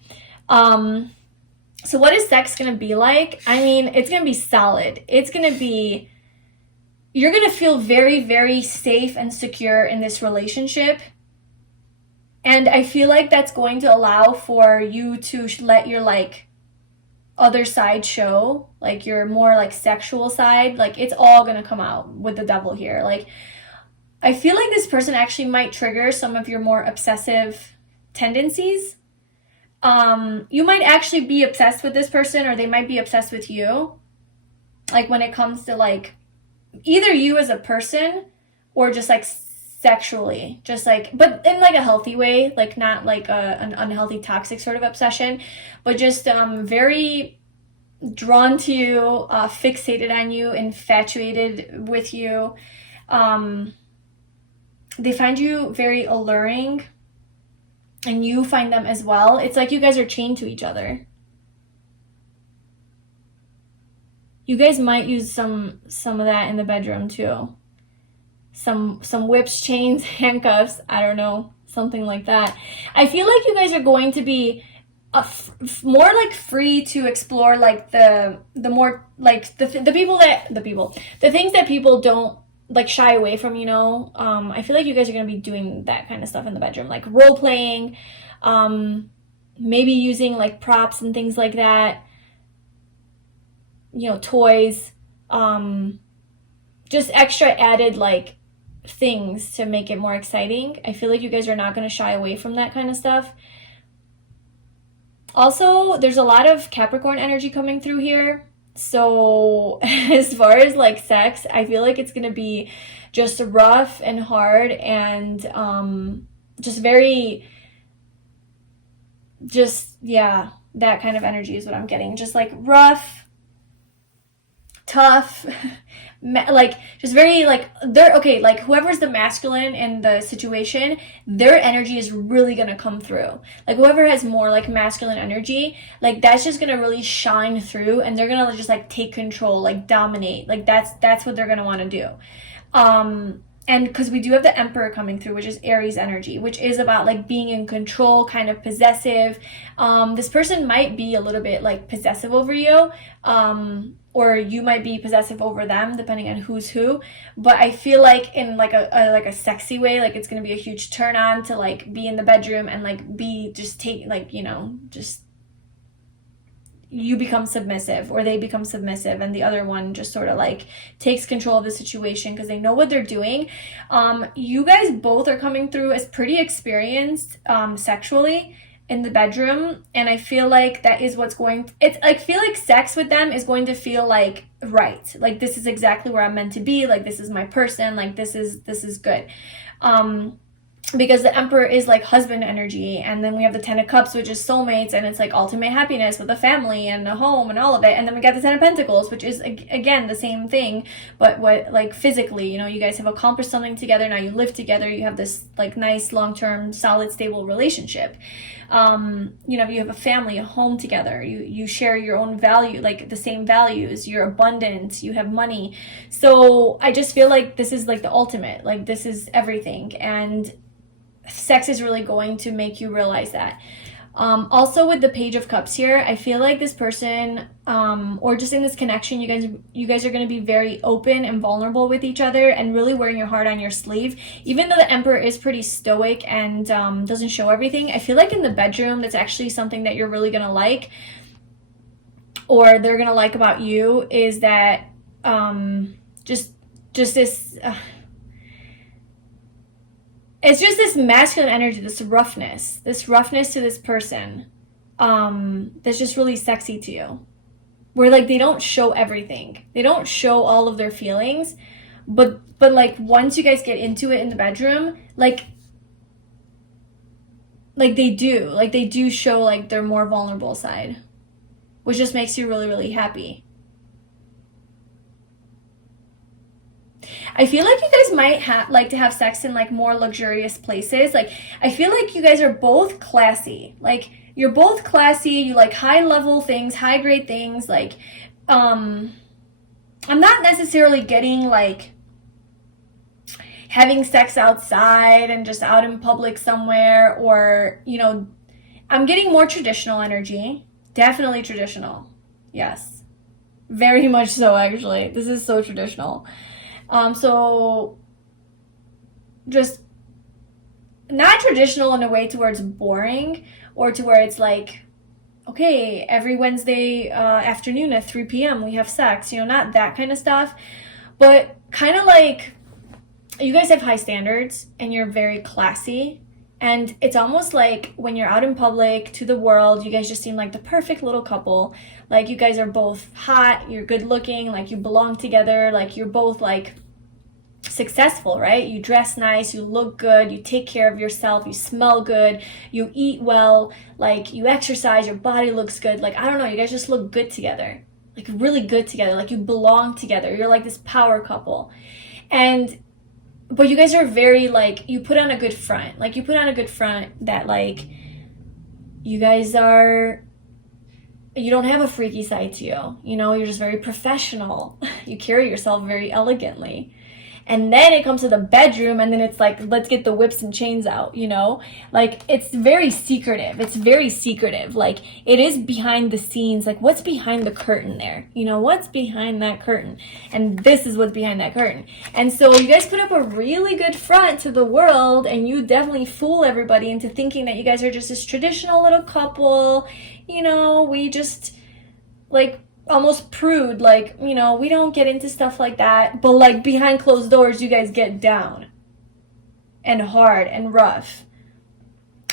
So what is sex going to be like? I mean, it's going to be solid. It's going to be, you're going to feel very, very safe and secure in this relationship. And I feel like that's going to allow for you to let your like other side show, like your more like sexual side. Like it's all going to come out with the Devil here. Like I feel like this person actually might trigger some of your more obsessive tendencies. You might actually be obsessed with this person, or they might be obsessed with you. Like when it comes to like either you as a person or just like sexually, just like, but in like a healthy way, like not like an unhealthy toxic sort of obsession, but just very drawn to you, fixated on you, infatuated with you. They find you very alluring, and you find them as well. It's like you guys are chained to each other. You guys might use some of that in the bedroom too. Some whips, chains, handcuffs, I don't know, something like that. I feel like you guys are going to be more like free to explore like the more like the things that people don't like shy away from, you know. I feel like you guys are going to be doing that kind of stuff in the bedroom, like role playing, maybe using like props and things like that. You know, toys, just extra added like things to make it more exciting. I feel like you guys are not going to shy away from that kind of stuff. Also, there's a lot of Capricorn energy coming through here. So as far as like sex, I feel like it's going to be just rough and hard, and just very, yeah, that kind of energy is what I'm getting. Just like rough, tough, like just very like they're okay, like whoever's the masculine in the situation, their energy is really gonna come through. Like whoever has more like masculine energy, like that's just gonna really shine through, and they're gonna just like take control, like dominate. Like that's what they're gonna want to do. And because we do have the Emperor coming through, which is Aries energy, which is about like being in control, kind of possessive. This person might be a little bit like possessive over you, or you might be possessive over them, depending on who's who. But I feel like in like a sexy way, like it's gonna be a huge turn on to like be in the bedroom and like be just take like, you know, just you become submissive or they become submissive, and the other one just sort of like takes control of the situation because they know what they're doing. You guys both are coming through as pretty experienced sexually in the bedroom, and I feel like that is what's going, it's I feel like sex with them is going to feel like right, like this is exactly where I'm meant to be, like this is my person, like this is good. Because the Emperor is like husband energy, and then we have the Ten of Cups, which is soulmates, and it's like ultimate happiness with a family and a home and all of it. And then we got the Ten of Pentacles, which is again the same thing, but what like physically, you know, you guys have accomplished something together, now you live together, you have this like nice long-term solid stable relationship. You know, you have a family, a home together, you share your own value, like the same values, you're abundant, you have money. So I just feel like this is like the ultimate, like this is everything, and sex is really going to make you realize that. Also with the Page of Cups here, I feel like this person, or just in this connection, you guys are going to be very open and vulnerable with each other and really wearing your heart on your sleeve. Even though the Emperor is pretty stoic and doesn't show everything, I feel like in the bedroom, that's actually something that you're really going to like, or they're going to like about you, is that just this... it's just this masculine energy, this roughness to this person, that's just really sexy to you. Where like they don't show everything, they don't show all of their feelings, but like once you guys get into it in the bedroom, like they do show like their more vulnerable side, which just makes you really, really happy. I feel like you guys might like to have sex in like more luxurious places. Like I feel like you guys are both classy. Like you're both classy. You like high level things, high grade things. Like I'm not necessarily getting like having sex outside and just out in public somewhere, or you know, I'm getting more traditional energy. Definitely traditional. Yes. Very much so, actually. This is so traditional. So just not traditional in a way to where it's boring, or to where it's like, okay, every Wednesday afternoon at 3 p.m. we have sex, you know, not that kind of stuff, but kind of like you guys have high standards and you're very classy, and it's almost like when you're out in public to the world, you guys just seem like the perfect little couple. Like you guys are both hot, you're good looking, like you belong together, like you're both like successful, right? You dress nice, you look good, you take care of yourself, you smell good, you eat well, like you exercise, your body looks good. Like I don't know, you guys just look good together, like really good together, like you belong together. You're like this power couple. But you guys are very like, you put on a good front. Like you put on a good front that like you guys are, you don't have a freaky side to you. You know, you're just very professional. You carry yourself very elegantly. And then it comes to the bedroom, and then it's like, let's get the whips and chains out, you know? Like, it's very secretive. It's very secretive. Like, it is behind the scenes. Like, what's behind the curtain there? You know, what's behind that curtain? And this is what's behind that curtain. And so you guys put up a really good front to the world, and you definitely fool everybody into thinking that you guys are just this traditional little couple. You know, we just, like, almost prude, like, you know, we don't get into stuff like that, but like behind closed doors you guys get down and hard and rough.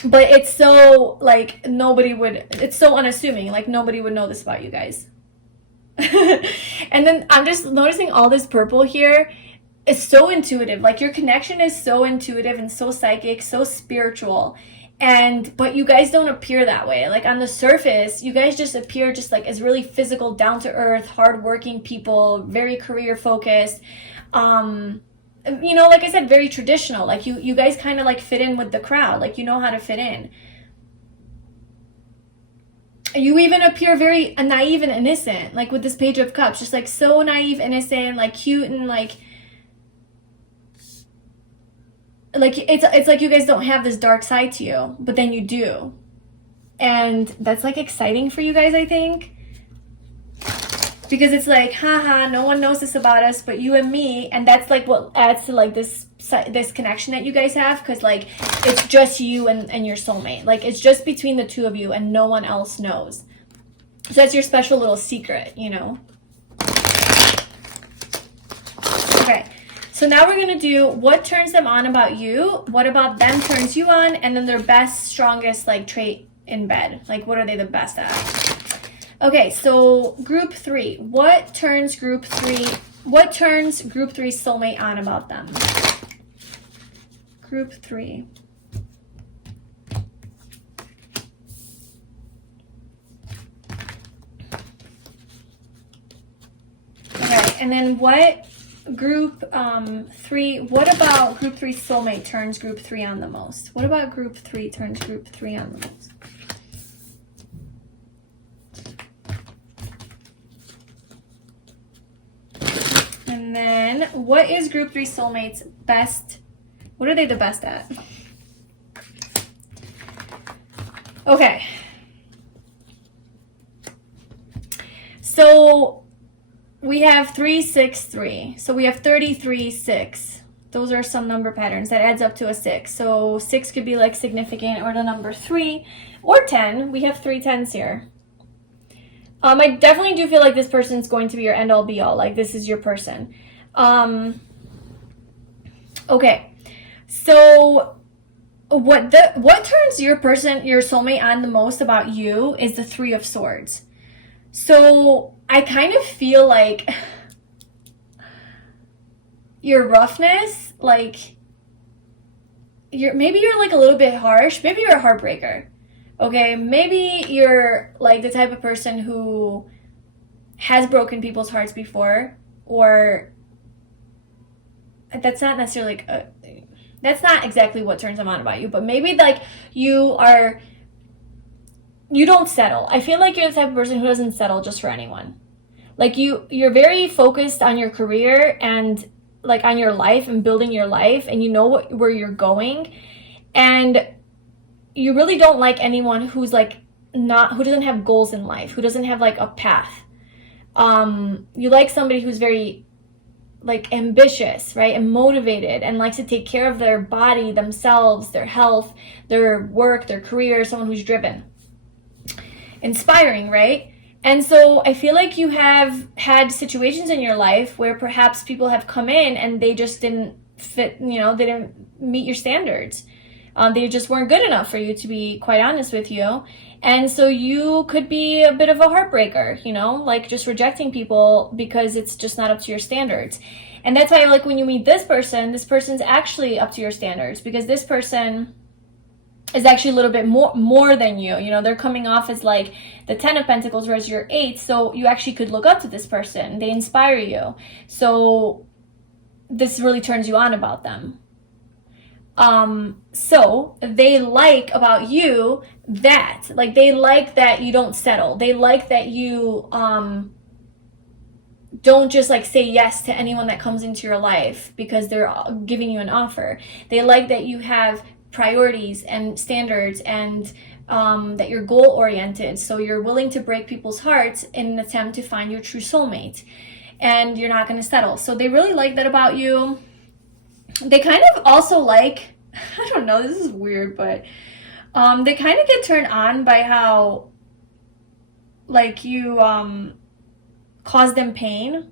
But it's so like it's so unassuming, like nobody would know this about you guys. And then I'm just noticing all this purple here is so intuitive. Like your connection is so intuitive and so psychic, so spiritual. But you guys don't appear that way. Like on the surface, you guys just appear just like as really physical, down to earth, hardworking people, very career focused. You know, like I said, very traditional. Like you guys kind of like fit in with the crowd. Like you know how to fit in. You even appear very naive and innocent, like with this Page of Cups, just like so naive, innocent, like cute, and like it's like you guys don't have this dark side to you, but then you do. And that's like exciting for you guys, I think. Because it's like, haha, no one knows this about us but you and me. And that's like what adds to like this connection that you guys have, because like it's just you and your soulmate. Like it's just between the two of you and no one else knows. So that's your special little secret, you know. Okay, so now we're gonna do what turns them on about you, what about them turns you on, and then their best, strongest like trait in bed. Like what are they the best at? Okay, so group 3. What turns group 3's soulmate on about them? Group 3. Okay, and then what group 3, what about group 3's soulmate turns group 3 on the most? What about group 3 turns group 3 on the most? And then what is group 3 soulmate's best? What are they the best at? Okay. So we have 3, 6, 3. So we have 33, 6. Those are some number patterns. That adds up to a 6. So 6 could be like significant, or the number 3, or 10. We have 3 10s here. I definitely do feel like this person's going to be your end-all be-all. Like this is your person. Okay. So what turns your person, your soulmate, on the most about you is the 3 of Swords. So I kind of feel like your roughness, like maybe you're like a little bit harsh, maybe you're a heartbreaker. Okay, maybe you're like the type of person who has broken people's hearts before, or that's not necessarily like that's not exactly what turns them on about you, but maybe like you don't settle. I feel like you're the type of person who doesn't settle just for anyone. Like you're very focused on your career and like on your life and building your life, and you know where you're going, and you really don't like anyone who's like who doesn't have goals in life, who doesn't have like a path. You like somebody who's very like ambitious, right, and motivated, and likes to take care of their body, themselves, their health, their work, their career, someone who's driven. Inspiring, right? And so I feel like you have had situations in your life where perhaps people have come in and they just didn't fit, you know, they didn't meet your standards. They just weren't good enough for you, to be quite honest with you. And so you could be a bit of a heartbreaker, you know, like just rejecting people because it's just not up to your standards. And that's why, like, when you meet this person's actually up to your standards, because this person is actually a little bit more than you. You know, they're coming off as like the 10 of Pentacles, whereas you're 8. So you actually could look up to this person. They inspire you. So this really turns you on about them. So they like about you that, like, they like that you don't settle. They like that you, don't just like say yes to anyone that comes into your life because they're giving you an offer. They like that you have priorities and standards, and that you're goal oriented. So you're willing to break people's hearts in an attempt to find your true soulmate, and you're not going to settle. So they really like that about you. They kind of also like, I don't know, this is weird, but they kind of get turned on by how like you cause them pain.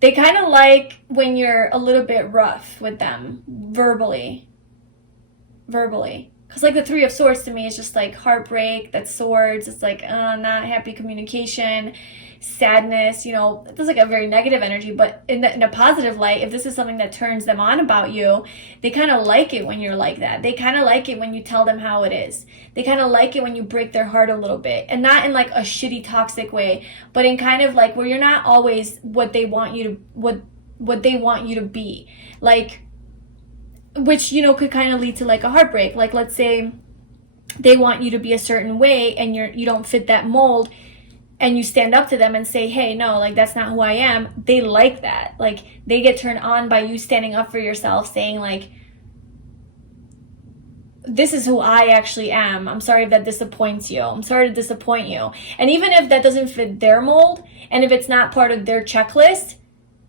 They kind of like when you're a little bit rough with them verbally, because like the Three of Swords to me is just like heartbreak, that's swords, it's like not happy communication, sadness, you know, it's like a very negative energy. But in a positive light, if this is something that turns them on about you, they kind of like it when you're like that. They kind of like it when you tell them how it is. They kind of like it when you break their heart a little bit, and not in like a shitty toxic way, but in kind of like where you're not always what they want you to what they want you to be, like, which, you know, could kind of lead to like a heartbreak. Like, let's say they want you to be a certain way and you don't fit that mold, and you stand up to them and say, hey, no, like, that's not who I am. They like that. Like, they get turned on by you standing up for yourself, saying like, this is who I actually am. I'm sorry if that disappoints you. I'm sorry to disappoint you. And even if that doesn't fit their mold, and if it's not part of their checklist,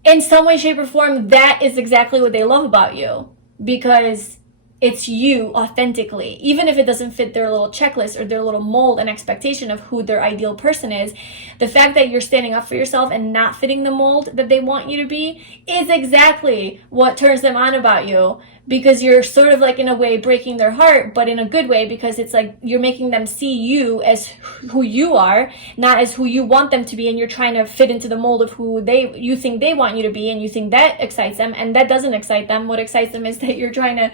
in some way, shape, or form, that is exactly what they love about you. Because it's you authentically, even if it doesn't fit their little checklist or their little mold and expectation of who their ideal person is. The fact that you're standing up for yourself and not fitting the mold that they want you to be is exactly what turns them on about you, because you're sort of like in a way breaking their heart, but in a good way, because it's like you're making them see you as who you are, not as who you want them to be, and you're trying to fit into the mold of who you think they want you to be, and you think that excites them, and that doesn't excite them. What excites them is that you're trying to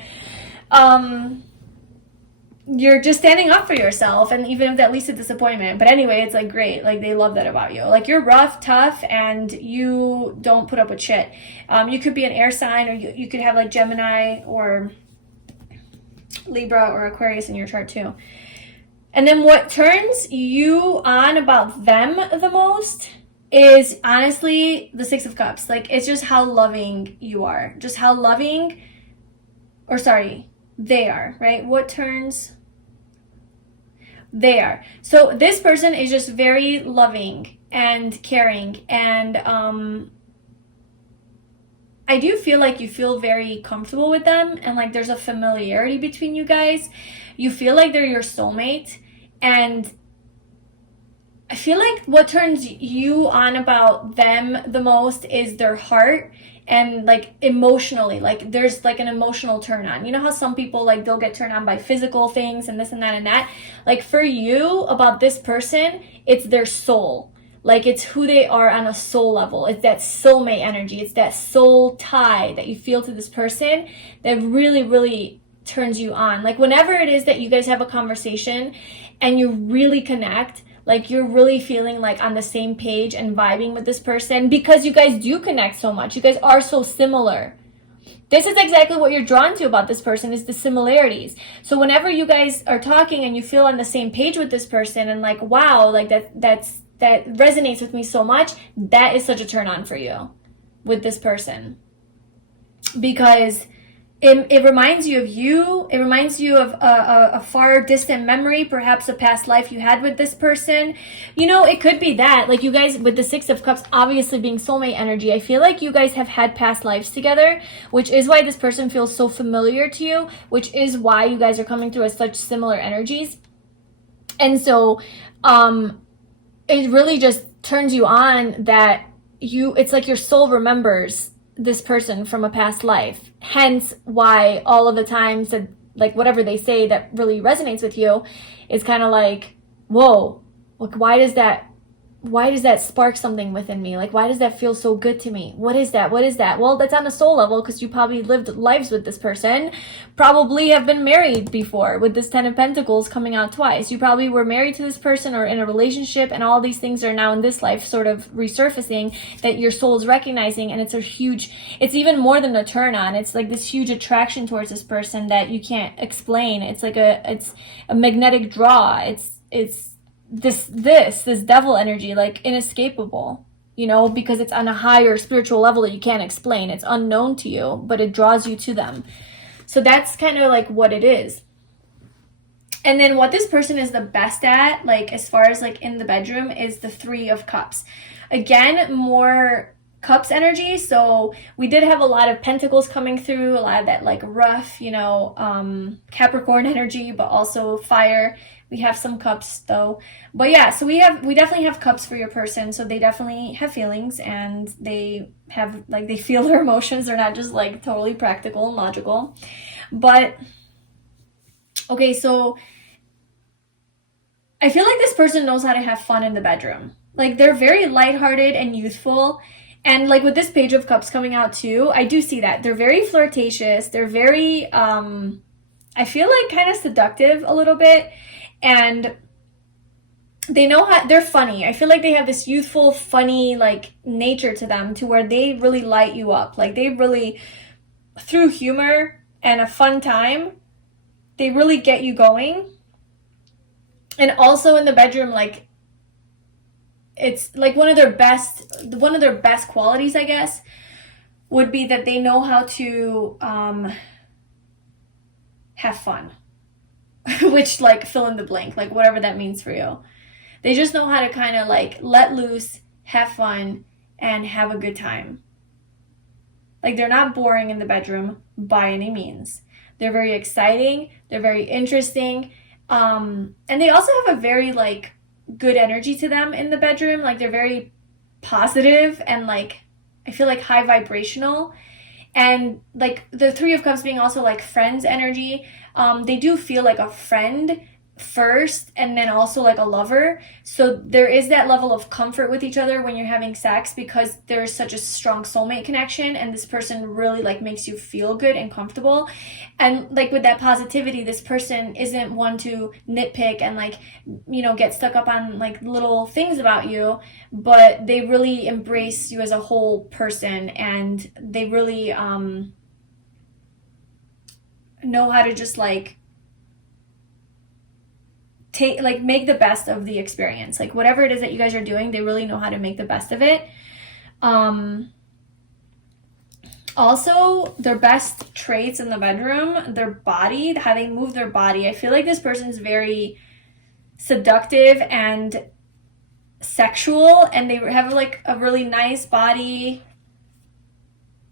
you're just standing up for yourself, and even if that leads to disappointment. But anyway, it's like great. Like, they love that about you. Like, you're rough, tough, and you don't put up with shit. You could be an air sign, or you could have like Gemini or Libra or Aquarius in your chart too. And then what turns you on about them the most is honestly the Six of Cups. Like, it's just how loving you are. Just how loving, or sorry, they are, right? What turns? They are. So this person is just very loving and caring, and I do feel like you feel very comfortable with them, and like there's a familiarity between you guys. You feel like they're your soulmate, and I feel like what turns you on about them the most is their heart. And like emotionally, like there's like an emotional turn on. You know how some people, like, they'll get turned on by physical things and this and that and that. Like, for you, about this person, it's their soul. Like, it's who they are on a soul level. It's that soulmate energy. It's that soul tie that you feel to this person that really, really turns you on. Like, whenever it is that you guys have a conversation and you really connect, like, you're really feeling like on the same page and vibing with this person, because you guys do connect so much. You guys are so similar. This is exactly what you're drawn to about this person, is the similarities. So whenever you guys are talking and you feel on the same page with this person, and like, wow, like that resonates with me so much, that is such a turn on for you with this person. Because it reminds you of you. It reminds you of a far distant memory, perhaps a past life you had with this person. You know, it could be that. Like, you guys, with the Six of Cups obviously being soulmate energy, I feel like you guys have had past lives together, which is why this person feels so familiar to you, which is why you guys are coming through as such similar energies. And so it really just turns you on that it's like your soul remembers this person from a past life. Hence why all of the times that, like, whatever they say that really resonates with you is kind of like, whoa, like, why does that spark something within me? Like, why does that feel so good to me? What is that? What is that? Well, that's on a soul level, because you probably lived lives with this person, probably have been married before, with this Ten of Pentacles coming out twice. You probably were married to this person or in a relationship, and all these things are now in this life sort of resurfacing that your soul is recognizing, and it's even more than a turn on. It's like this huge attraction towards this person that you can't explain. It's like it's a magnetic draw. It's this devil energy, like inescapable, you know, because it's on a higher spiritual level that you can't explain. It's unknown to you, but it draws you to them. So that's kind of like what it is. And then what this person is the best at, like, as far as like in the bedroom, is the Three of Cups. Again, more Cups energy. So we did have a lot of Pentacles coming through, a lot of that like rough, you know, Capricorn energy, but also fire. We have some Cups though. But yeah, so we definitely have Cups for your person. So they definitely have feelings, and they have, like, they feel their emotions. They're not just like totally practical and logical. But Okay, so I feel like this person knows how to have fun in the bedroom. Like, they're very lighthearted and youthful. And like with this Page of Cups coming out too, I do see that. They're very flirtatious. They're very, I feel like kind of seductive a little bit. And they know how, they're funny. I feel like they have this youthful, funny, like, nature to them, to where they really light you up. Like, they really, through humor and a fun time, they really get you going. And also in the bedroom, like, it's like one of their best qualities, I guess, would be that they know how to have fun. Which, like, fill in the blank, like, whatever that means for you. They just know how to kind of, like, let loose, have fun, and have a good time. Like, they're not boring in the bedroom by any means. They're very exciting. They're very interesting. And they also have a very, like, good energy to them in the bedroom. Like, they're very positive and, like, I feel like high vibrational. And, like, the Three of Cups being also, like, friends energy, they do feel like a friend first and then also like a lover. So there is that level of comfort with each other when you're having sex, because there's such a strong soulmate connection, and this person really, like, makes you feel good and comfortable. And, like, with that positivity, this person isn't one to nitpick and, like, you know, get stuck up on, like, little things about you, but they really embrace you as a whole person, and they really know how to just, like, make the best of the experience. Like, whatever it is that you guys are doing, they really know how to make the best of it. Also, their best traits in the bedroom, their body, how they move their body. I feel like this person's very seductive and sexual, and they have, like, a really nice body.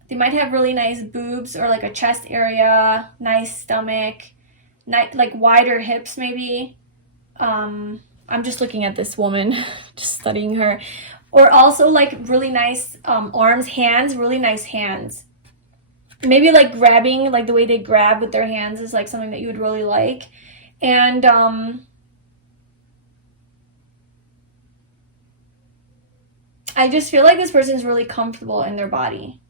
They might have really nice boobs, or, like, a chest area, nice stomach, like, wider hips maybe. I'm just looking at this woman, just studying her. Or also, like, really nice arms, hands, really nice hands. Maybe, like, grabbing, like, the way they grab with their hands is, like, something that you would really like. And I just feel like this person's really comfortable in their body.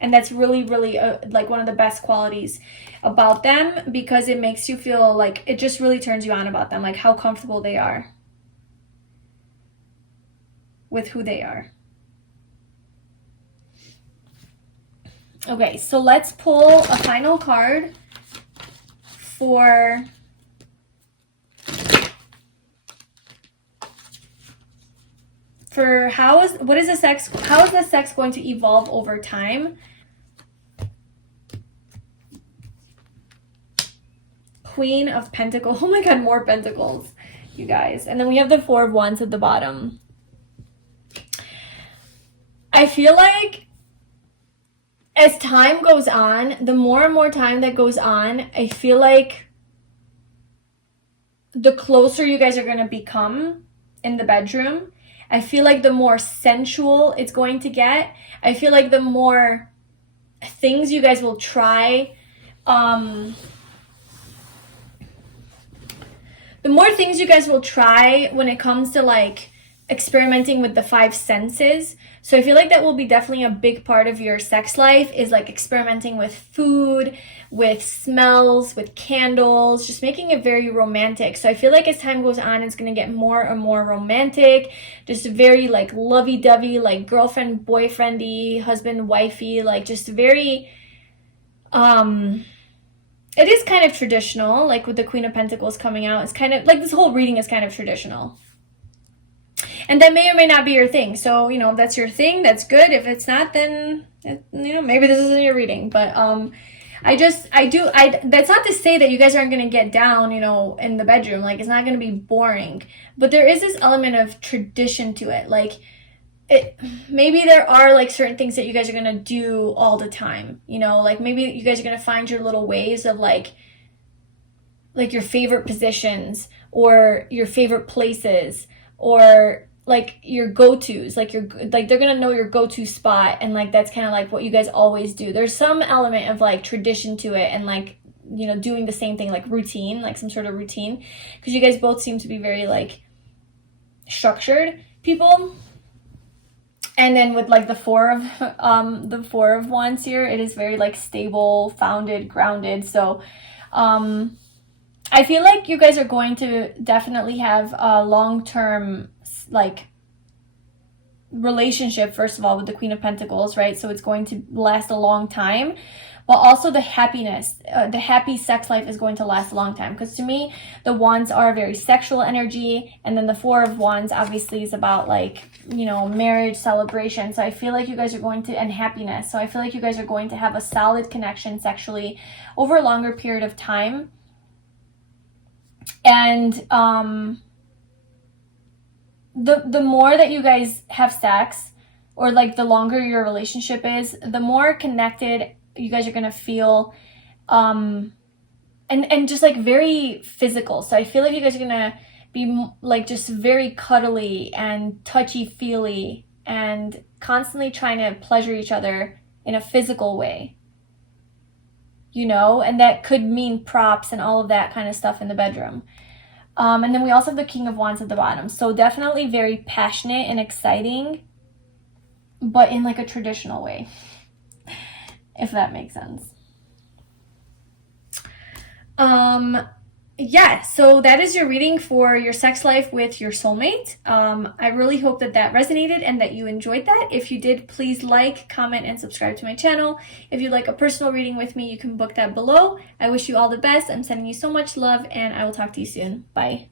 And that's really, really, like, one of the best qualities about them, because it makes you feel like, it just really turns you on about them, like, how comfortable they are with who they are. Okay, so let's pull a final card for how is the sex going to evolve over time? Queen of Pentacles. Oh my god, more Pentacles, you guys. And then we have the Four of Wands at the bottom. I feel like as time goes on, the more and more time that goes on, I feel like the closer you guys are going to become in the bedroom. I feel like the more sensual it's going to get. I feel like the more things you guys will try, the more things you guys will try when it comes to, like, experimenting with the five senses. So I feel like that will be definitely a big part of your sex life, is, like, experimenting with food, with smells, with candles, just making it very romantic. So I feel like as time goes on, it's going to get more and more romantic, just very, like, lovey-dovey, like, girlfriend, boyfriendy, husband, wifey, like, just very, it is kind of traditional, like, with the Queen of Pentacles coming out. It's kind of, like, this whole reading is kind of traditional. And that may or may not be your thing. So, you know, if that's your thing, that's good. If it's not, then, you know, maybe this isn't your reading. But that's not to say that you guys aren't going to get down, you know, in the bedroom. Like, it's not going to be boring. But there is this element of tradition to it. Like, maybe there are, like, certain things that you guys are going to do all the time. You know, like, maybe you guys are going to find your little ways of, like your favorite positions, or your favorite places, or, like, your go-tos, like, they're gonna know your go-to spot, and, like, that's kind of like what you guys always do. There's some element of, like, tradition to it, and, like, you know, doing the same thing, like routine, like some sort of routine, because you guys both seem to be very like structured people. And then with like the four of wands here, it is very like stable, founded, grounded. So I feel like you guys are going to definitely have a long-term like relationship, first of all, with the Queen of Pentacles, right? So it's going to last a long time, but also the happiness, the happy sex life is going to last a long time, because to me the wands are very sexual energy, and then the Four of Wands obviously is about like, you know, marriage, celebration. So I feel like you guys are going to, and happiness, so I feel like you guys are going to have a solid connection sexually over a longer period of time. And the more that you guys have sex, or like the longer your relationship is, the more connected you guys are gonna feel, and just like very physical. So I feel like you guys are gonna be like just very cuddly and touchy-feely and constantly trying to pleasure each other in a physical way, you know, and that could mean props and all of that kind of stuff in the bedroom. And then we also have the King of Wands at the bottom. So definitely very passionate and exciting, but in like a traditional way, if that makes sense. Yeah, so that is your reading for your sex life with your soulmate. I really hope that that resonated and that you enjoyed that. If you did, please like, comment, and subscribe to my channel. If you'd like a personal reading with me, you can book that below. I wish you all the best. I'm sending you so much love, and I will talk to you soon. Bye.